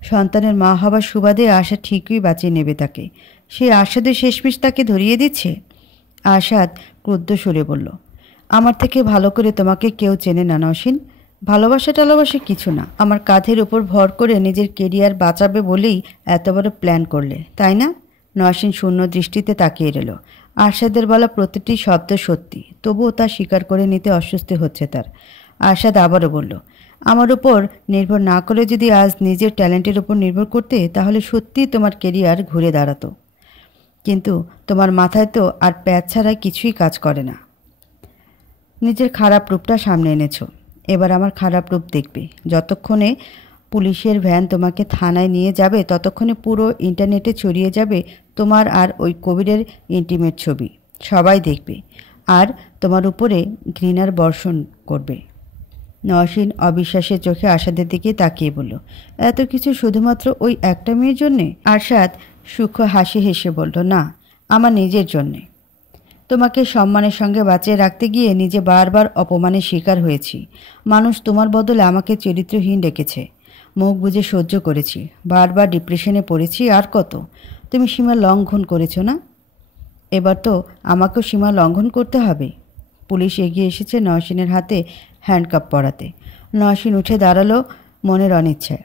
সন্তানের মা হবার সুবাদে আশা ঠিকই বাঁচিয়ে নেবে তাকে। সে আশাদের শেষমেশ তাকে ধরিয়ে দিচ্ছে। আশাদ ক্রুদ্ধ সুরে বলল, আমার থেকে ভালো করে তোমাকে কেউ চেনে না নওশীন। ভালোবাসা টালোবাসা কিছু না। আমার কাঁধের উপর ভর করে নিজের কেরিয়ার বাঁচাবে বলেই এত বড় প্ল্যান করলে, তাই না? নওশীন শূন্য দৃষ্টিতে তাকিয়ে রইল। আশাদের বলা প্রতিটি শব্দ সত্যি, তবুও তা স্বীকার করে নিতে অস্বস্তি হচ্ছে তার। আশাদ আবারও বলল, আমার উপর নির্ভর না করে যদি আজ নিজের ট্যালেন্টের উপর নির্ভর করতে, তাহলে সত্যিই তোমার কেরিয়ার ঘুরে দাঁড়াতো। কিন্তু তোমার মাথায় তো আর প্যাচ ছাড়া কিছুই কাজ করে না। নিজের খারাপ রূপটা সামনে এনেছো, এবার আমার খারাপ রূপ দেখবে। যতক্ষণে পুলিশের ভ্যান তোমাকে থানায় নিয়ে যাবে, ততক্ষণে পুরো ইন্টারনেটে ছড়িয়ে যাবে তোমার আর ওই কবিরের ইন্টিমেট ছবি। সবাই দেখবে আর তোমার উপরে ঘৃণার বর্ষণ করবে। নওশীন অবিশ্বাসের চোখে আশাদের দিকে তাকিয়ে বলল, এত কিছু শুধুমাত্র ওই একটা মেয়ের জন্যে? আশাদ সূক্ষ্ম হাসি হেসে বলল, না, আমার নিজের জন্যে। তোমাকে সম্মানের সঙ্গে বাঁচিয়ে রাখতে গিয়ে নিজে বারবার অপমানের শিকার হয়েছি। মানুষ তোমার বদলে আমাকে চরিত্রহীন ডেকেছে, মুখ বুজে সহ্য করেছি, বারবার ডিপ্রেশনে পড়েছি। আর কত? তুমি সীমা লঙ্ঘন করেছো না? এবার তো আমাকেও সীমা লঙ্ঘন করতে হবে। পুলিশ এগিয়ে এসেছে নওশীনের হাতে হ্যান্ডকাপ পরাতে। নওশীন উঠে দাঁড়ালো মনের অনিচ্ছায়।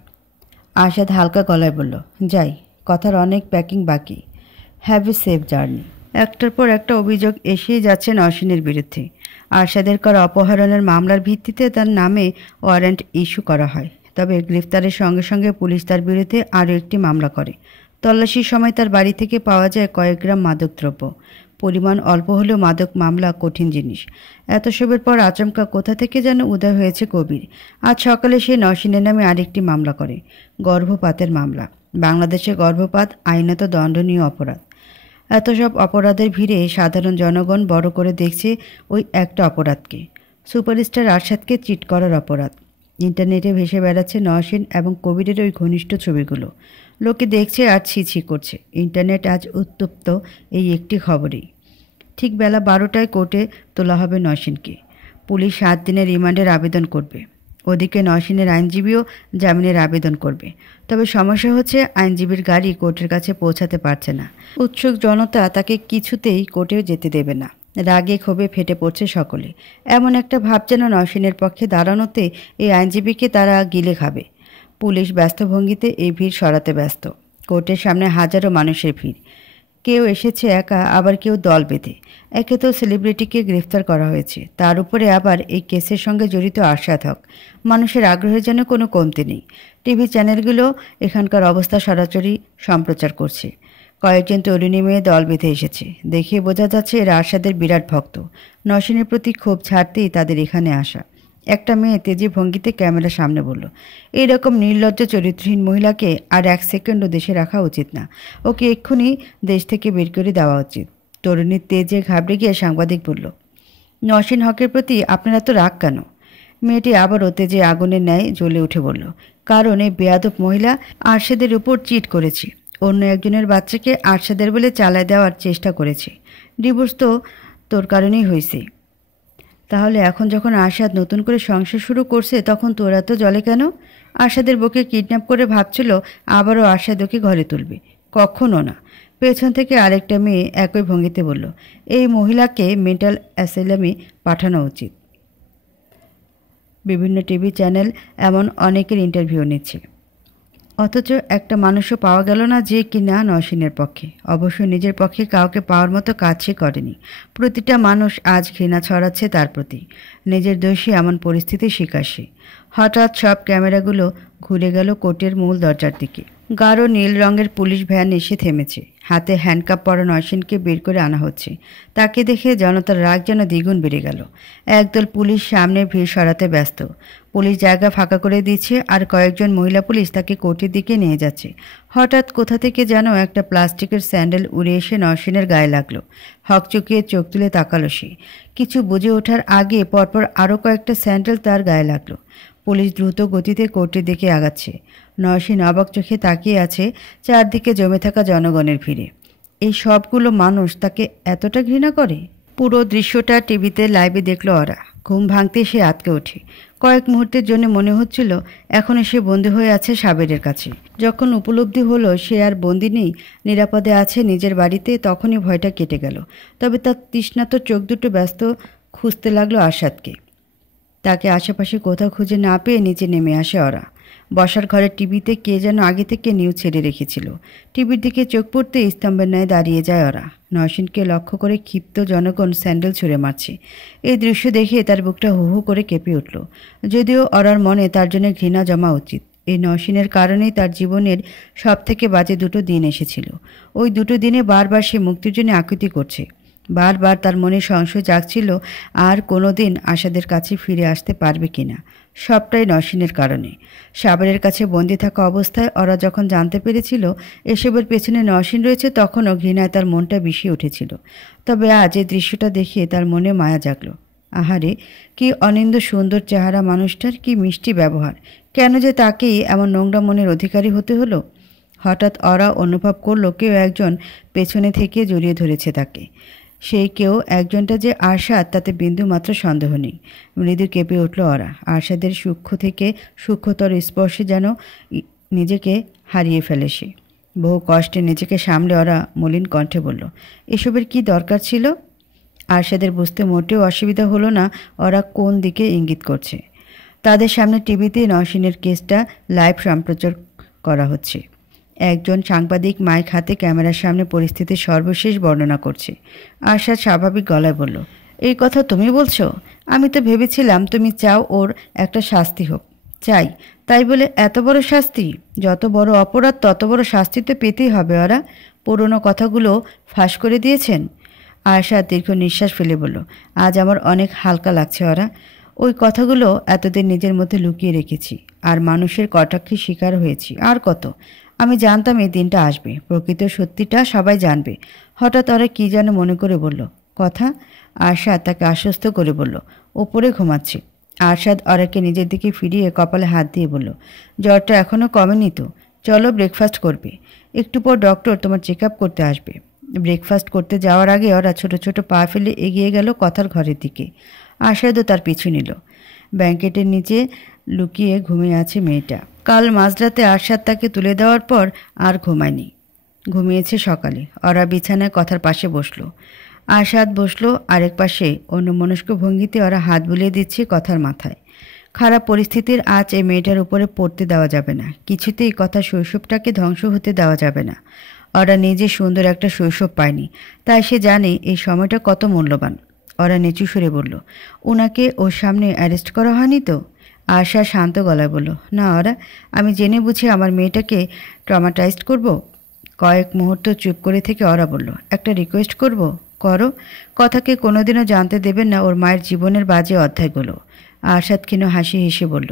আশাদ হালকা গলায় বলল, যাই, কথার অনেক প্যাকিং বাকি। Have a safe journey. একটার পর একটা অভিযোগ এসেই যাচ্ছে নওশীনের বিরুদ্ধে। আশাদের করা অপহরণের মামলার ভিত্তিতে তার নামে ওয়ারেন্ট ইস্যু করা হয়। তবে গ্রেফতারের সঙ্গে সঙ্গে পুলিশ তার বিরুদ্ধে আরও একটি মামলা করে। তল্লাশির সময় তার বাড়ি থেকে পাওয়া যায় কয়েক গ্রাম মাদকদ্রব্য। পরিমাণ অল্প হলেও মাদক মামলা কঠিন জিনিস। এত সবের পর আচমকা কোথা থেকে যেন উদয় হয়েছে কবির। আজ সকালে সে নওশীনের নামে আরেকটি মামলা করে, গর্ভপাতের মামলা। বাংলাদেশে গর্ভপাত আইনত দণ্ডনীয় অপরাধ। এত সব অপরাধের ভিড়ে সাধারণ জনগণ বড় করে দেখছে ওই একটা অপরাধকে, সুপারস্টার আরশাদকে চিট করার অপরাধ। ইন্টারনেটে ভেসে বেড়াচ্ছে নওশীন এবং কবিরের ওই ঘনিষ্ঠ ছবিগুলো। লোকে দেখছে আর ছি করছে। ইন্টারনেট আজ উত্তপ্ত এই একটি খবরেই। ঠিক বেলা 12টায় কোর্টে তোলা হবে নওশীনকে। পুলিশ 7 দিনের রিমান্ডের আবেদন করবে। ওদিকে নওশীনের আইনজীবীও জামিনের আবেদন করবে। তবে সমস্যা হচ্ছে আইনজীবীর গাড়ি কোর্টের কাছে পৌঁছাতে পারছে না। উৎসুক জনতা তাকে কিছুতেই কোর্টে যেতে দেবে না। রাগে ক্ষোভে ফেটে পড়ছে সকলে। এমন একটা ভাব যেন নওশীনের পক্ষে দাঁড়ানোতে এই আইনজীবীকে তারা গিলে খাবে। পুলিশ ব্যস্ত ভঙ্গিতে এই ভিড় সরাতে ব্যস্ত। কোর্টের সামনে হাজারো মানুষের ভিড়। কেউ এসেছে একা, আবার কেউ দল বেঁধে। একে তো সেলিব্রিটিকে গ্রেফতার করা হয়েছে, তার উপরে আবার এই কেসের সঙ্গে জড়িত আরশাদ হক। মানুষের আগ্রহের যেন কোনো কমতি নেই। টিভি চ্যানেলগুলো এখানকার অবস্থা সরাসরি সম্প্রচার করছে। কয়েকজন তরুণী মেয়ে দল বেঁধে এসেছে। দেখে বোঝা যাচ্ছে এরা আরশাদের বিরাট ভক্ত। নওশীনের প্রতি ক্ষোভ ছাড়তেই তাদের এখানে আসা। একটা মেয়ে তেজি ভঙ্গিতে ক্যামেরার সামনে বলল, এইরকম নির্লজ্জ চরিত্রহীন মহিলাকে আর 1 সেকেন্ডও দেশে রাখা উচিত না। ওকে এক্ষুনি দেশ থেকে বের করে দেওয়া উচিত। তরুণীর তেজে ঘাবড়ে গিয়ে সাংবাদিক বলল, নওশীন হকের প্রতি আপনার এত রাগ কেন? মেয়েটি আবারও তেজে আগুনের ন্যায় জ্বলে উঠে বলল, কারণ এই বেয়াদব মহিলা আরশাদের উপর চিট করেছে। অন্য একজনের বাচ্চাকে আরশাদের বলে চালায় দেওয়ার চেষ্টা করেছে। ডিভোর্স তো তোর কারণেই হয়েছে। তাহলে এখন যখন আরশাদ নতুন করে সংসার শুরু করছে তখন তোরা তো জলে কেন? আরশাদের বউকে কিডন্যাপ করে ভাবছিল আবারও আরশাদ ওকে ঘরে তুলবে। কখনো না। পেছন থেকে আরেকটা মেয়ে একই ভঙ্গিতে বলল, এই মহিলাকে মেন্টাল অ্যাসাইলামে পাঠানো উচিত। বিভিন্ন টিভি চ্যানেল এমন অনেকের ইন্টারভিউ নিচ্ছে, অথচ একটা মানুষও পাওয়া গেল না যে কিনা নওশীনের পক্ষে। অবশ্য নিজের পক্ষে কাউকে পাওয়ার মতো কাজ সে করেনি। প্রতিটা মানুষ আজ ঘৃণা ছড়াচ্ছে তার প্রতি। নিজের দোষী এমন পরিস্থিতির শিকার সে। হঠাৎ সব ক্যামেরাগুলো ঘুরে গেল কোর্টের মূল দরজার দিকে। গাঢ় নীল রঙের পুলিশ ভ্যান এসে থেমেছে। হাতে হ্যান্ডকাপ পরা নওশীনকে বের করে আনা হচ্ছে। তাকে দেখে জনতার রাগ যেন দ্বিগুণ বেড়ে গেল। একদল পুলিশ সামনে ভিড় সরাতে ব্যস্ত। পুলিশ জায়গা ফাঁকা করে দিচ্ছে আর কয়েকজন মহিলা পুলিশ তাকে কোর্টের দিকে নিয়ে যাচ্ছে। হঠাৎ কোথা থেকে যেন একটা প্লাস্টিকের স্যান্ডেল উড়ে এসে নওশীনের গায়ে লাগলো। হকচকিয়ে চোখ তুলে তাকালো সে। কিছু বুঝে ওঠার আগে পরপর আরও কয়েকটা স্যান্ডেল তার গায়ে লাগলো। পুলিশ দ্রুত গতিতে কোর্টের দিকে আগাচ্ছে। নওশীন অবাক চোখে তাকিয়ে আছে চারদিকে জমে থাকা জনগণের ভিড়ে। এই সবগুলো মানুষ তাকে এতটা ঘৃণা করে? পুরো দৃশ্যটা টিভিতে লাইভে দেখলো ওরা। ঘুম ভাঙতে সে আটকে ওঠে। কয়েক মুহূর্তের জন্য মনে হচ্ছিল এখনও সে বন্দী হয়ে আছে সাবেরের কাছে। যখন উপলব্ধি হলো সে আর বন্দী নেই, নিরাপদে আছে নিজের বাড়িতে, তখনই ভয়টা কেটে গেল। তবে তার তৃষ্ণাত চোখ দুটো ব্যস্ত খুঁজতে লাগলো আরশাদকে। তাকে আশেপাশে কোথাও খুঁজে না পেয়ে নিচে নেমে আসে ওরা। বসার ঘরের টিভিতে কে যেন আগে থেকে নিউজ ছেড়ে রেখেছিল। টিভির দিকে চোখ পড়তে স্তম্ভের ন্যায় দাঁড়িয়ে যায় ওরা। নওশীনকে লক্ষ্য করে ক্ষিপ্ত জনগণ স্যান্ডেল ছুঁড়ে মারছে। এই দৃশ্য দেখে তার বুকটা হু হু করে কেঁপে উঠল। যদিও ওরার মনে তার জন্য ঘৃণা জমা উচিত। এই নওশীনের কারণেই তার জীবনের সবথেকে বাজে দুটো দিন এসেছিল। ওই দুটো দিনে বারবার সে মুক্তির জন্য আকুতি করছে। বারবার তার মনে সংশয় জাগছিল আর কোনো দিন আশাদের কাছে ফিরে আসতে পারবে কিনা। সবটাই নওশীনের কারণে। সাবেরের কাছে বন্দি থাকা অবস্থায় ওরা যখন জানতে পেরেছিল এসবের পেছনে নওশীন রয়েছে, তখনও ঘৃণায় তার মনটা বিষিয়ে উঠেছিল। তবে আজ এই দৃশ্যটা দেখে তার মনে মায়া জাগলো। আহারে, কি অনিন্দ সুন্দর চেহারা মানুষটার, কি মিষ্টি ব্যবহার! কেন যে তাকেই এমন নোংরা মনের অধিকারী হতে হলো? হঠাৎ ওরা অনুভব করলো কেউ একজন পেছনে থেকে জড়িয়ে ধরেছে তাকে। সেই কেউ একজনটা যে আরশাদ তাতে বিন্দুমাত্র সন্দেহ নেই। মৃদু কেঁপে উঠল ওরা। আরশাদের সূক্ষ্ম থেকে সূক্ষ্মতর স্পর্শে যেন নিজেকে হারিয়ে ফেলে সে। বহু কষ্টে নিজেকে সামলে ওরা মলিন কণ্ঠে বলল, এসবের কি দরকার ছিল? আরশাদের বুঝতে মোটেও অসুবিধা হলো না ওরা কোন দিকে ইঙ্গিত করছে। তাদের সামনে টিভিতে নওশীনের কেসটা লাইভ সম্প্রচার করা হচ্ছে। একজন সাংবাদিক মাইক হাতে ক্যামেরার সামনে পরিস্থিতির সর্বশেষ বর্ণনা করছে। আরশাদ স্বাভাবিক গলায় বলল, এই কথা তুমি বলছো? আমি তো ভেবেছিলাম তুমি চাও ওর একটা শাস্তি হোক। চাই তাই বলে এত বড় শাস্তি? যত বড় অপরাধ তত বড় শাস্তি তো পেতেই হবে। ওরা পুরনো কথাগুলো ফাঁস করে দিয়েছেন। আরশাদ দীর্ঘ নিঃশ্বাস ফেলে বলল, আজ আমার অনেক হালকা লাগছে। ওরা ওই কথাগুলো এতদিন নিজের মধ্যে লুকিয়ে রেখেছি আর মানুষের কটাক্ষের শিকার হয়েছি। আর কত? আমি জানতাম এই দিনটা আসবে, প্রকৃত সত্যিটা সবাই জানবে। হঠাৎ ওরা কী যেন মনে করে বলল, কথা? আরশাদ তাকে আশ্বস্ত করে বলল, ওপরে ঘুমাচ্ছি। আরশাদ ওরাকে নিজের দিকে ফিরিয়ে কপালে হাত দিয়ে বলল, জ্বরটা এখনও কমেনি তো? চলো ব্রেকফাস্ট করবে। একটু পর ডক্টর তোমার চেক আপ করতে আসবে। ব্রেকফাস্ট করতে যাওয়ার আগে ওরা ছোট ছোট পা ফেলে এগিয়ে গেল কথার ঘরের দিকে। আরশাদও তার পিছু নিল। ব্ল্যাঙ্কেটের নিচে লুকিয়ে ঘুমিয়ে আছে মেয়েটা। কাল মাঝরাতে আরশাদ তাকে তুলে দেওয়ার পর আর ঘুমায়নি, ঘুমিয়েছে সকালে। ওরা বিছানায় কথার পাশে বসলো। আরশাদ বসলো আরেক পাশে। অন্যমনস্ক ভঙ্গিতে ওরা হাত বুলিয়ে দিচ্ছে কথার মাথায়। খারাপ পরিস্থিতির আজ এই মেয়েটার উপরে পড়তে দেওয়া যাবে না। কিছুতেই কথা শৈশবটাকে ধ্বংস হতে দেওয়া যাবে না। ওরা নিজে সুন্দর একটা শৈশব পায়নি, তাই সে জানে এই সময়টা কত মূল্যবান। ওরা নিচু সুরে বলল, ওনাকে ওর সামনে অ্যারেস্ট করা হয়নি তো? আশা শান্ত গলায় বলল, না ওরা, আমি জেনে বুঝে আমার মেয়েটাকে ট্রমাটাইজড করব? কয়েক মুহূর্ত চুপ করে থেকে ওরা বলল, একটা রিকোয়েস্ট করব? করো। কথাকে কোনোদিনও জানতে দেবেন না ওর মায়ের জীবনের বাজে অধ্যায়গুলো। আরশাদ ক্ষীণ হাসি হেসে বলল,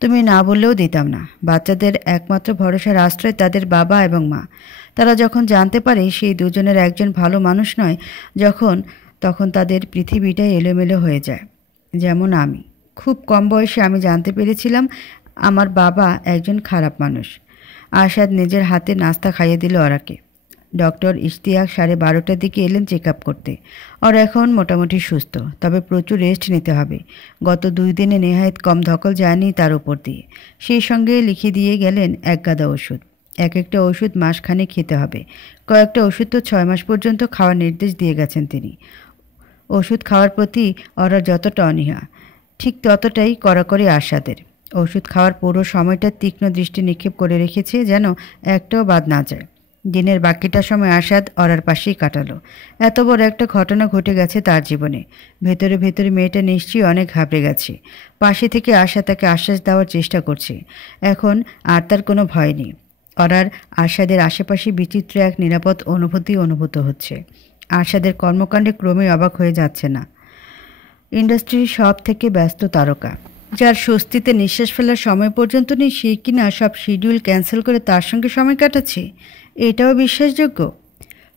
তুমি না বললেও দিতাম না। বাচ্চাদের একমাত্র ভরসার আশ্রয় তাদের বাবা এবং মা। তারা যখন জানতে পারে সেই দুজনের একজন ভালো মানুষ নয়, তখন তাদের পৃথিবীটাই এলোমেলো হয়ে যায়। যেমন আমি। খুব কম বয়সে আমি জানতে পেরেছিলাম আমার বাবা একজন খারাপ মানুষ। আরশাদ নিজের হাতে নাস্তা খাইয়ে দিল ওরাকে। ডক্টর ইশতিয়াক 12:30টার দিকে এলেন চেক আপ করতে। ওরা এখন মোটামুটি সুস্থ, তবে প্রচুর রেস্ট নিতে হবে। গত 2 দিনে নেহায়েত কম ধকল যায়নি তার উপর দিয়ে। সেই সঙ্গে লিখে দিয়ে গেলেন এক গাদা ওষুধ। এক একটা ওষুধ মাসখানেক খেতে হবে। কয়েকটা ওষুধ তো 6 মাস পর্যন্ত খাওয়ার নির্দেশ দিয়ে গেছেন তিনি। ওষুধ খাওয়ার প্রতি ওরা যতটা অনীহা, ঠিক ততটাই কড়াকড়ি আরশাদের। ওষুধ খাওয়ার পুরো সময়টা তীক্ষ্ণ দৃষ্টি নিক্ষেপ করে রেখেছে যেন একটাও বাদ না যায়। দিনের বাকিটা সময় আরশাদ ওরার পাশেই কাটালো। এত বড় একটা ঘটনা ঘটে গেছে তার জীবনে। ভেতরে ভেতরে মেয়েটা নিশ্চয়ই অনেক ঘাবড়ে গেছে। পাশে থেকে আরশাদ তাকে আশ্বাস দেওয়ার চেষ্টা করছে। এখন আর তার কোনো ভয় নেই। ওরার আরশাদের আশেপাশে বিচিত্র এক নিরাপদ অনুভূতি অনুভূত হচ্ছে। আরশাদের কর্মকাণ্ডে ক্রমে অবাক হয়ে যাচ্ছে না। ইন্ডাস্ট্রির সব থেকে ব্যস্ত তারকা, যার স্বস্তিতে নিঃশ্বাস ফেলার সময় পর্যন্ত নেই, সে কিনা সব শিডিউল ক্যান্সেল করে তার সঙ্গে সময় কাটাচ্ছে। এটাও বিশ্বাসযোগ্য?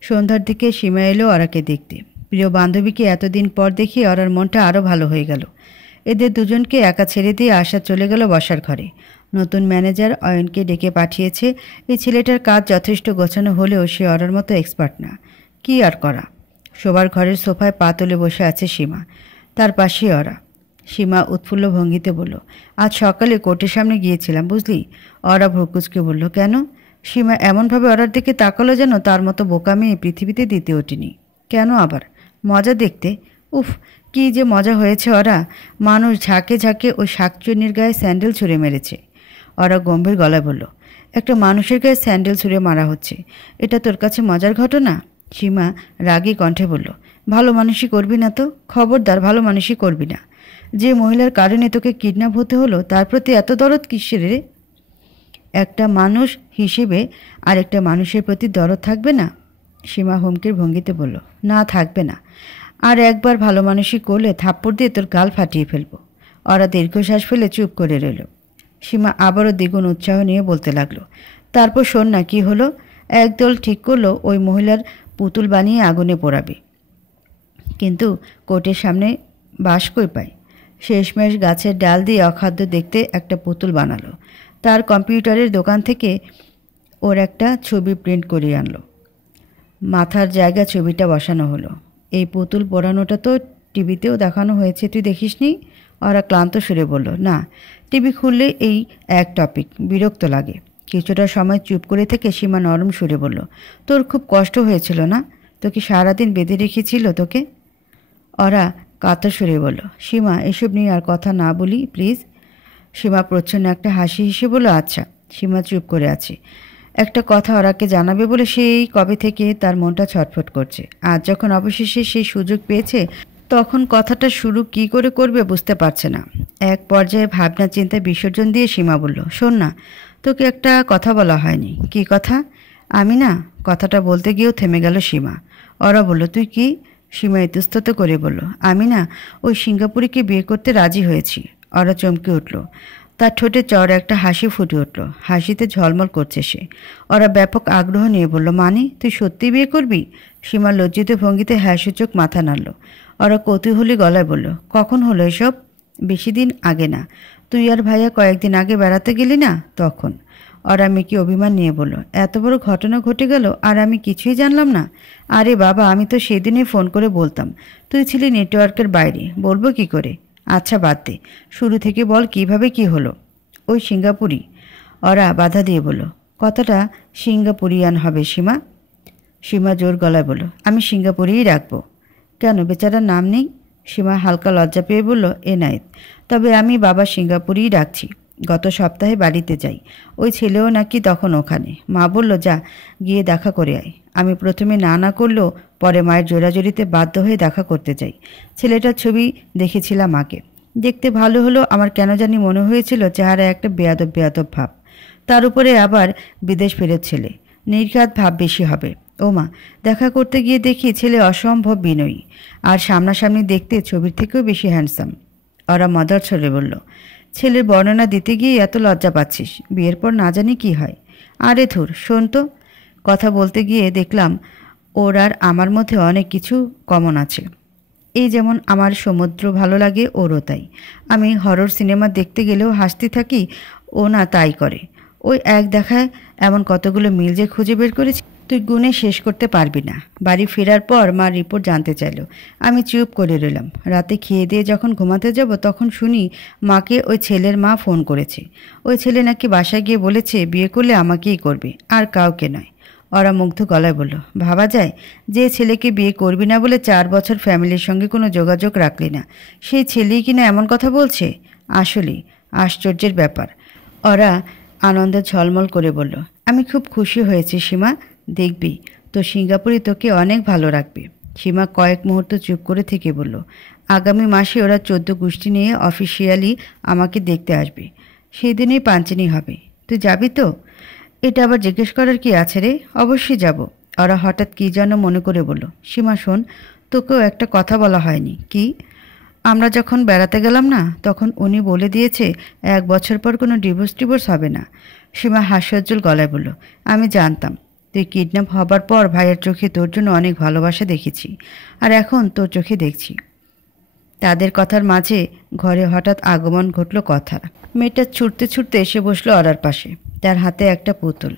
সন্ধ্যার দিকে সীমা এলো ওরাকে দেখতে। প্রিয় বান্ধবীকে এতদিন পর দেখে ওরার মনটা আরও ভালো হয়ে গেল। এদের দুজনকে একা ছেড়ে দিয়ে আশা চলে গেল বসার ঘরে। নতুন ম্যানেজার অয়নকে ডেকে পাঠিয়েছে। এই ছেলেটার কাজ যথেষ্ট গোছানো হলেও সে ওরার মতো এক্সপার্ট না। কি আর করা। শোবার ঘরের সোফায় পা তুলে বসে আছে সীমা, তার পাশে ওরা। সীমা উৎফুল্ল ভঙ্গিতে বলল, আজ সকালে কোর্টের সামনে গিয়েছিলাম বুঝলি। ওরা ভ্রুকুচকে বলল, কেন? সীমা এমনভাবে ওরার দিকে তাকালো যেন তার মতো বোকামি এই পৃথিবীতে দিতে ওঠেনি। কেন আবার? মজা দেখতে। উফ, কি যে মজা হয়েছে ওরা। মানুষ ঝাঁকে ঝাঁকে ওই শাকচুন্নির গায়ে স্যান্ডেল ছুঁড়ে মেরেছে। ওরা গম্ভীর গলায় বলল, একটা মানুষের গায়ে স্যান্ডেল ছুঁড়ে মারা হচ্ছে, এটা তোর কাছে মজার ঘটনা? সীমা রাগী কণ্ঠে বলল, ভালো মানুষই করবি না তো, খবরদার ভালো মানুষই করবি না। যে মহিলার কারণে তোকে কিডন্যাপ হতে হলো তার প্রতি এত দরদ কিসের রে? একটা মানুষ হিসেবে আরেকটা মানুষের প্রতি দরদ থাকবে না? সীমা হুমকির ভঙ্গিতে বলল, না থাকবে না। আর একবার ভালো মানুষই করলে থাপ্পড় দিয়ে তোর গাল ফাটিয়ে ফেলবো। ওরা দীর্ঘশ্বাস ফেলে চুপ করে রইল। সীমা আবারও দ্বিগুণ উৎসাহ নিয়ে বলতে লাগলো, তারপর শোন না কি হলো। একদল ঠিক করলো ওই মহিলার পুতুল বানিয়ে আগুনে পোড়াবে, কিন্তু কোর্টের সামনে বাস কই পায়। শেষমেশ গাছের ডাল দিয়ে অখাদ্য দেখতে একটা পুতুল বানালো। তার কম্পিউটারের দোকান থেকে ওর একটা ছবি প্রিন্ট করিয়ে আনলো। মাথার জায়গা ছবিটা বসানো হলো। এই পুতুল পোড়ানোটা তো টিভিতেও দেখানো হয়েছে, তুই দেখিসনি? ওরা ক্লান্ত সুরে বলল, না, টিভি খুললে এই এক টপিক, বিরক্ত লাগে। কিছুটা সময় চুপ করে থেকে সীমা নরম সুরে বলল, তোর খুব কষ্ট হয়েছিল না? তোকে সারাদিন বেঁধে রেখেছিল তোকে? ওরা কাতর সুরে বলল, সীমা এসব নিয়ে আর কথা না বলি প্লিজ। সীমা প্রচ্ছন্ন একটা হাসি হেসে বলল, আচ্ছা। সীমা চুপ করে আছে। একটা কথা ওরাকে জানাবে বলে সেই কবে থেকে তার মনটা ছটফট করছে। আজ যখন অবশেষে সেই সুযোগ পেয়েছে, তখন কথাটা শুরু কি করে করবে বুঝতে পারছে না। এক পর্যায়ে ভাবনা চিন্তায় বিসর্জন দিয়ে সীমা বলল, শোন না, তোকে একটা কথা বলা হয়নি। কি কথা? আমি না। কথাটা বলতে গিয়েও থেমে গেল সীমা। ওরা বলল, তুই কি? সীমা ইতস্তত করে বলল, আমি না ওই সিঙ্গাপুরিকে বিয়ে করতে রাজি হয়েছি। ওরা চমকে উঠল। তার ঠোঁটে চড়া একটা হাসি ফুটে উঠল। হাসিতে ঝলমল করছে সে। ওরা ব্যাপক আগ্রহ নিয়ে বলল, মানে তুই সত্যি বিয়ে করবি? সীমা লজ্জিত ভঙ্গিতে হ্যাঁসূচক মাথা নাড়ল। ওরা কৌতূহলী গলায় বলল, কখন হলো এসব? বেশি দিন আগে না। তুই আর ভাইয়া কয়েকদিন আগে বেড়াতে গেলি না, তখন। ওরা মেকি অভিমান নিয়ে বলল, এত বড় ঘটনা ঘটে গেল আর আমি কিছুই জানলাম না? আরে বাবা, আমি তো সেদিনই ফোন করে বলতাম। তুই ছিলি নেটওয়ার্কের বাইরে, বলবো কি করে? আচ্ছা বাদ দে, শুরু থেকে বল কিভাবে কি হলো। ওই সিঙ্গাপুরি। ওরা বাধা দিয়ে বলল, কথাটা সিঙ্গাপুরিয়ান হবে সীমা। সীমা জোর গলায় বলল, আমি সিঙ্গাপুরেই রাখবো। কেন, বেচারার নাম নেই? সীমা হালকা লজ্জা পেয়ে বলল, এনায়েত। তবে আমি বাবা সিঙ্গাপুরেই রাখছি। গত সপ্তাহে বাড়িতে যাই, ওই ছেলেও নাকি তখন ওখানে। মা বলল, যা গিয়ে দেখা করে আয়। আমি প্রথমে না না করলেও পরে মায়ের জোরাজোরিতে বাধ্য হয়ে দেখা করতে যাই। ছেলেটার ছবি দেখেছিলাম আগে, দেখতে ভালো হলো। আমার কেন জানি মনে হয়েছিল চেহারা একটা বেয়াদব বেয়াদব ভাব, তার উপরে আবার বিদেশ ফেরত ছেলে, নির্ঘাত ভাব বেশি হবে। ও মা, দেখা করতে গিয়ে দেখি ছেলে অসম্ভব বিনয়ী, আর সামনাসামনি দেখতে ছবির থেকেও বেশি হ্যান্ডসাম। ওরা মজার ছলে বলল, ছেলের বর্ণনা দিতে গিয়ে এত লজ্জা পাচ্ছিস, বিয়ের পর না জানি কি হয়। আরে ধুর, শোন তো। কথা বলতে গিয়ে দেখলাম ওর আর আমার মধ্যে অনেক কিছু কমন আছে। এই যেমন আমার সমুদ্র ভালো লাগে, ওরও তাই। আমি হরর সিনেমা দেখতে গেলেও হাসতে থাকি, ও না তাই করে। ওই এক দেখায় এমন কতগুলো মিল যে খুঁজে বের করেছি, তুই গুণে শেষ করতে পারবি না। বাড়ি ফেরার পর মার রিপোর্ট জানতে চাইল। আমি চুপ করে রইলাম। রাতে খেয়ে দিয়ে যখন ঘুমাতে যাব তখন শুনি মাকে ওই ছেলের মা ফোন করেছে। ওই ছেলে নাকি বাসায় গিয়ে বলেছে বিয়ে করলে আমাকেই করবে, আর কাউকে নয়। ওরা মুগ্ধ গলায় বলল, ভাবা যায়, যে ছেলেকে বিয়ে করবি না বলে 4 বছর ফ্যামিলির সঙ্গে কোনো যোগাযোগ রাখলি না, সেই ছেলেই কিনা এমন কথা বলছে। আসলেই আশ্চর্যের ব্যাপার। ওরা আনন্দে ঝলমল করে বলল, আমি খুব খুশি হয়েছি সীমা। দেখবি তো সিঙ্গাপুরে তোকে অনেক ভালো রাখবে। সীমা কয়েক মুহূর্ত চুপ করে থেকে বলল, আগামী মাসে ওরা 14 গোষ্ঠী নিয়ে অফিসিয়ালি আমাকে দেখতে আসবে। সেই দিনেই পাঞ্চেনি হবে। তুই যাবি তো? এটা আবার জিজ্ঞেস করার কি আছে রে? অবশ্যই যাব। ওরা হঠাৎ কী যেন মনে করে বলল, সীমা শোন, তোকেও একটা কথা বলা হয়নি। কি? আমরা যখন বেড়াতে গেলাম না, তখন উনি বলে দিয়েছে 1 বছর পর কোনো ডিভোর্স হবে না। সীমা হাস্যোজ্জ্বল গলায় বলল, আমি জানতাম। তুই কিডন্যাপ হবার পর ভাইয়ের চোখে তোর জন্য অনেক ভালোবাসা দেখেছি, আর এখন তোর চোখে দেখছি। তাদের কথার মাঝে ঘরে হঠাৎ আগমন ঘটল কথার। মেয়েটা ছুটতে ছুটতে এসে বসলো অরার পাশে। তার হাতে একটা পুতুল।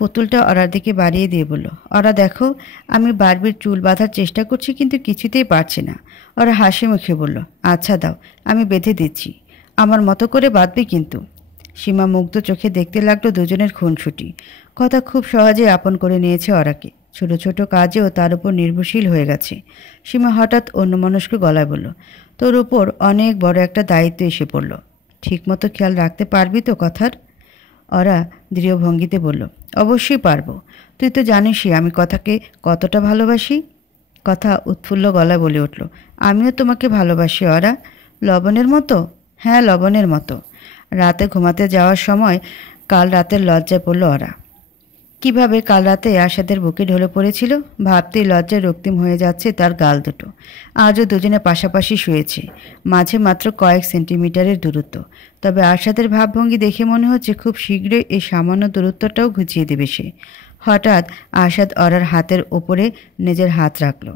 পুতুলটা অরার দিকে বাড়িয়ে দিয়ে বলল, ওরা দেখো, আমি বারবির চুল বাঁধার চেষ্টা করছি কিন্তু কিছুতেই পারছি না। ওরা হাসি মুখে বলল, আচ্ছা দাও, আমি বেঁধে দিচ্ছি। আমার মতো করে বাঁধবে কিন্তু। সীমা মুগ্ধ চোখে দেখতে লাগলো দুজনের খুনসুটি। কথা খুব সহজে আপন করে নিয়েছে ওরাকে। ছোট ছোট কাজেও তার উপর নির্ভরশীল হয়ে গেছে। সীমা হঠাৎ অন্যমনস্ক গলায় বলল, তোর উপর অনেক বড় একটা দায়িত্ব এসে পড়ল। ঠিকমতো খেয়াল রাখতে পারবি তো কথার? ওরা দৃঢ় ভঙ্গিতে বলল, অবশ্যই পারবো। তুই তো জানিসই আমি কথাকে কতটা ভালোবাসি। কথা উৎফুল্ল গলায় বলে উঠল, আমিও তোমাকে ভালোবাসি ওরা। লবণের মতো? হ্যাঁ, লবণের মতো। রাতে ঘুমাতে যাওয়ার সময় কাল রাতের লজ্জায় পড়ল ওরা। কিভাবে কাল রাতে আশাদের বুকে ঢলে পড়েছিল, ভাবতেই লজ্জায় রক্তিম হয়ে যাচ্ছে তার গাল দুটো। আজও দুজনে পাশাপাশি শুয়েছে, মাঝে মাত্র কয়েক সেন্টিমিটারের দূরত্ব। তবে আশাদের ভাবভঙ্গি দেখে মনে হচ্ছে খুব শীঘ্রই এই সামান্য দূরত্বটাও ঘুচিয়ে দেবে সে। হঠাৎ আশাদ অরার হাতের ওপরে নিজের হাত রাখল।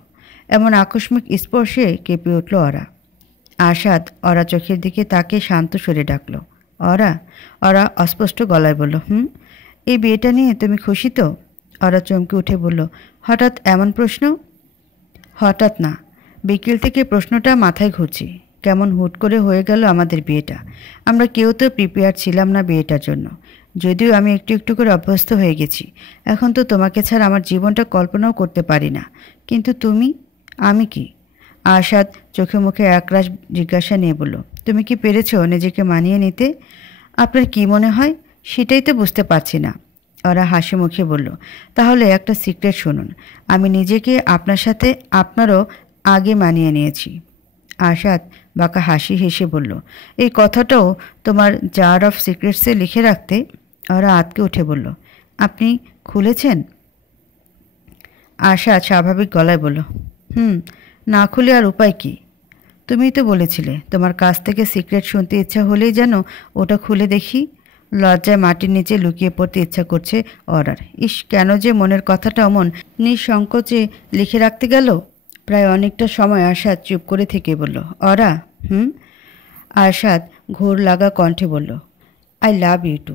এমন আকস্মিক স্পর্শে কেঁপে উঠল ওরা। আশাদ অরা চোখের দিকে তাকে শান্ত স্বরে ডাকল, ওরা। ওরা অস্পষ্ট গলায় বলল, এই বিয়েটা নিয়ে তুমি খুশি তো? ওরা চমকে উঠে বলল, হঠাৎ এমন প্রশ্ন? হঠাৎ না, বিকেল থেকে প্রশ্নটা মাথায় ঘুরছে। কেমন হুট করে হয়ে গেল আমাদের বিয়েটা। আমরা কেউ তো প্রিপেয়ার ছিলাম না বিয়েটার জন্য। যদিও আমি একটু একটু করে অভ্যস্ত হয়ে গেছি। এখন তো তোমাকে ছাড়া আমার জীবনটা কল্পনাও করতে পারি না। কিন্তু তুমি? আমি কি? আশাদ চোখে মুখে একরাশ জিজ্ঞাসা নিয়ে বলল, তুমি কি পেরেছো নিজেকে মানিয়ে নিতে? আপনার কি মনে হয়? সেটাই তো বুঝতে পারছি না। ওরা হাসি মুখে বলল, তাহলে একটা সিক্রেট শুনুন। আমি নিজেকে আপনার সাথে আপনারও আগে মানিয়ে নিয়েছি। আশাদ বাঁকা হাসি হেসে বলল, এই কথাটাও তোমার জার অফ সিক্রেটসে লিখে রাখতে? ওরা আতকে উঠে বলল, আপনি খুলেছেন? আশাদ স্বাভাবিক গলায় বলল, না খুলে আর উপায় কি? তুমিই তো বলেছিলে তোমার কাছ থেকে সিক্রেট শুনতে ইচ্ছা হলেই যেন ওটা খুলে দেখি। লজ্জায় মাটির নিচে লুকিয়ে পড়তে ইচ্ছা করছে অরার। ইস, কেন যে মনের কথাটা অমন নিঃসংকোচে লিখে রাখতে গেল। প্রায় অনেকটা সময় আশাদ চুপ করে থেকে বলল, অরা। আশাদ ঘোর লাগা কণ্ঠে বলল, আই লাভ ইউ টু।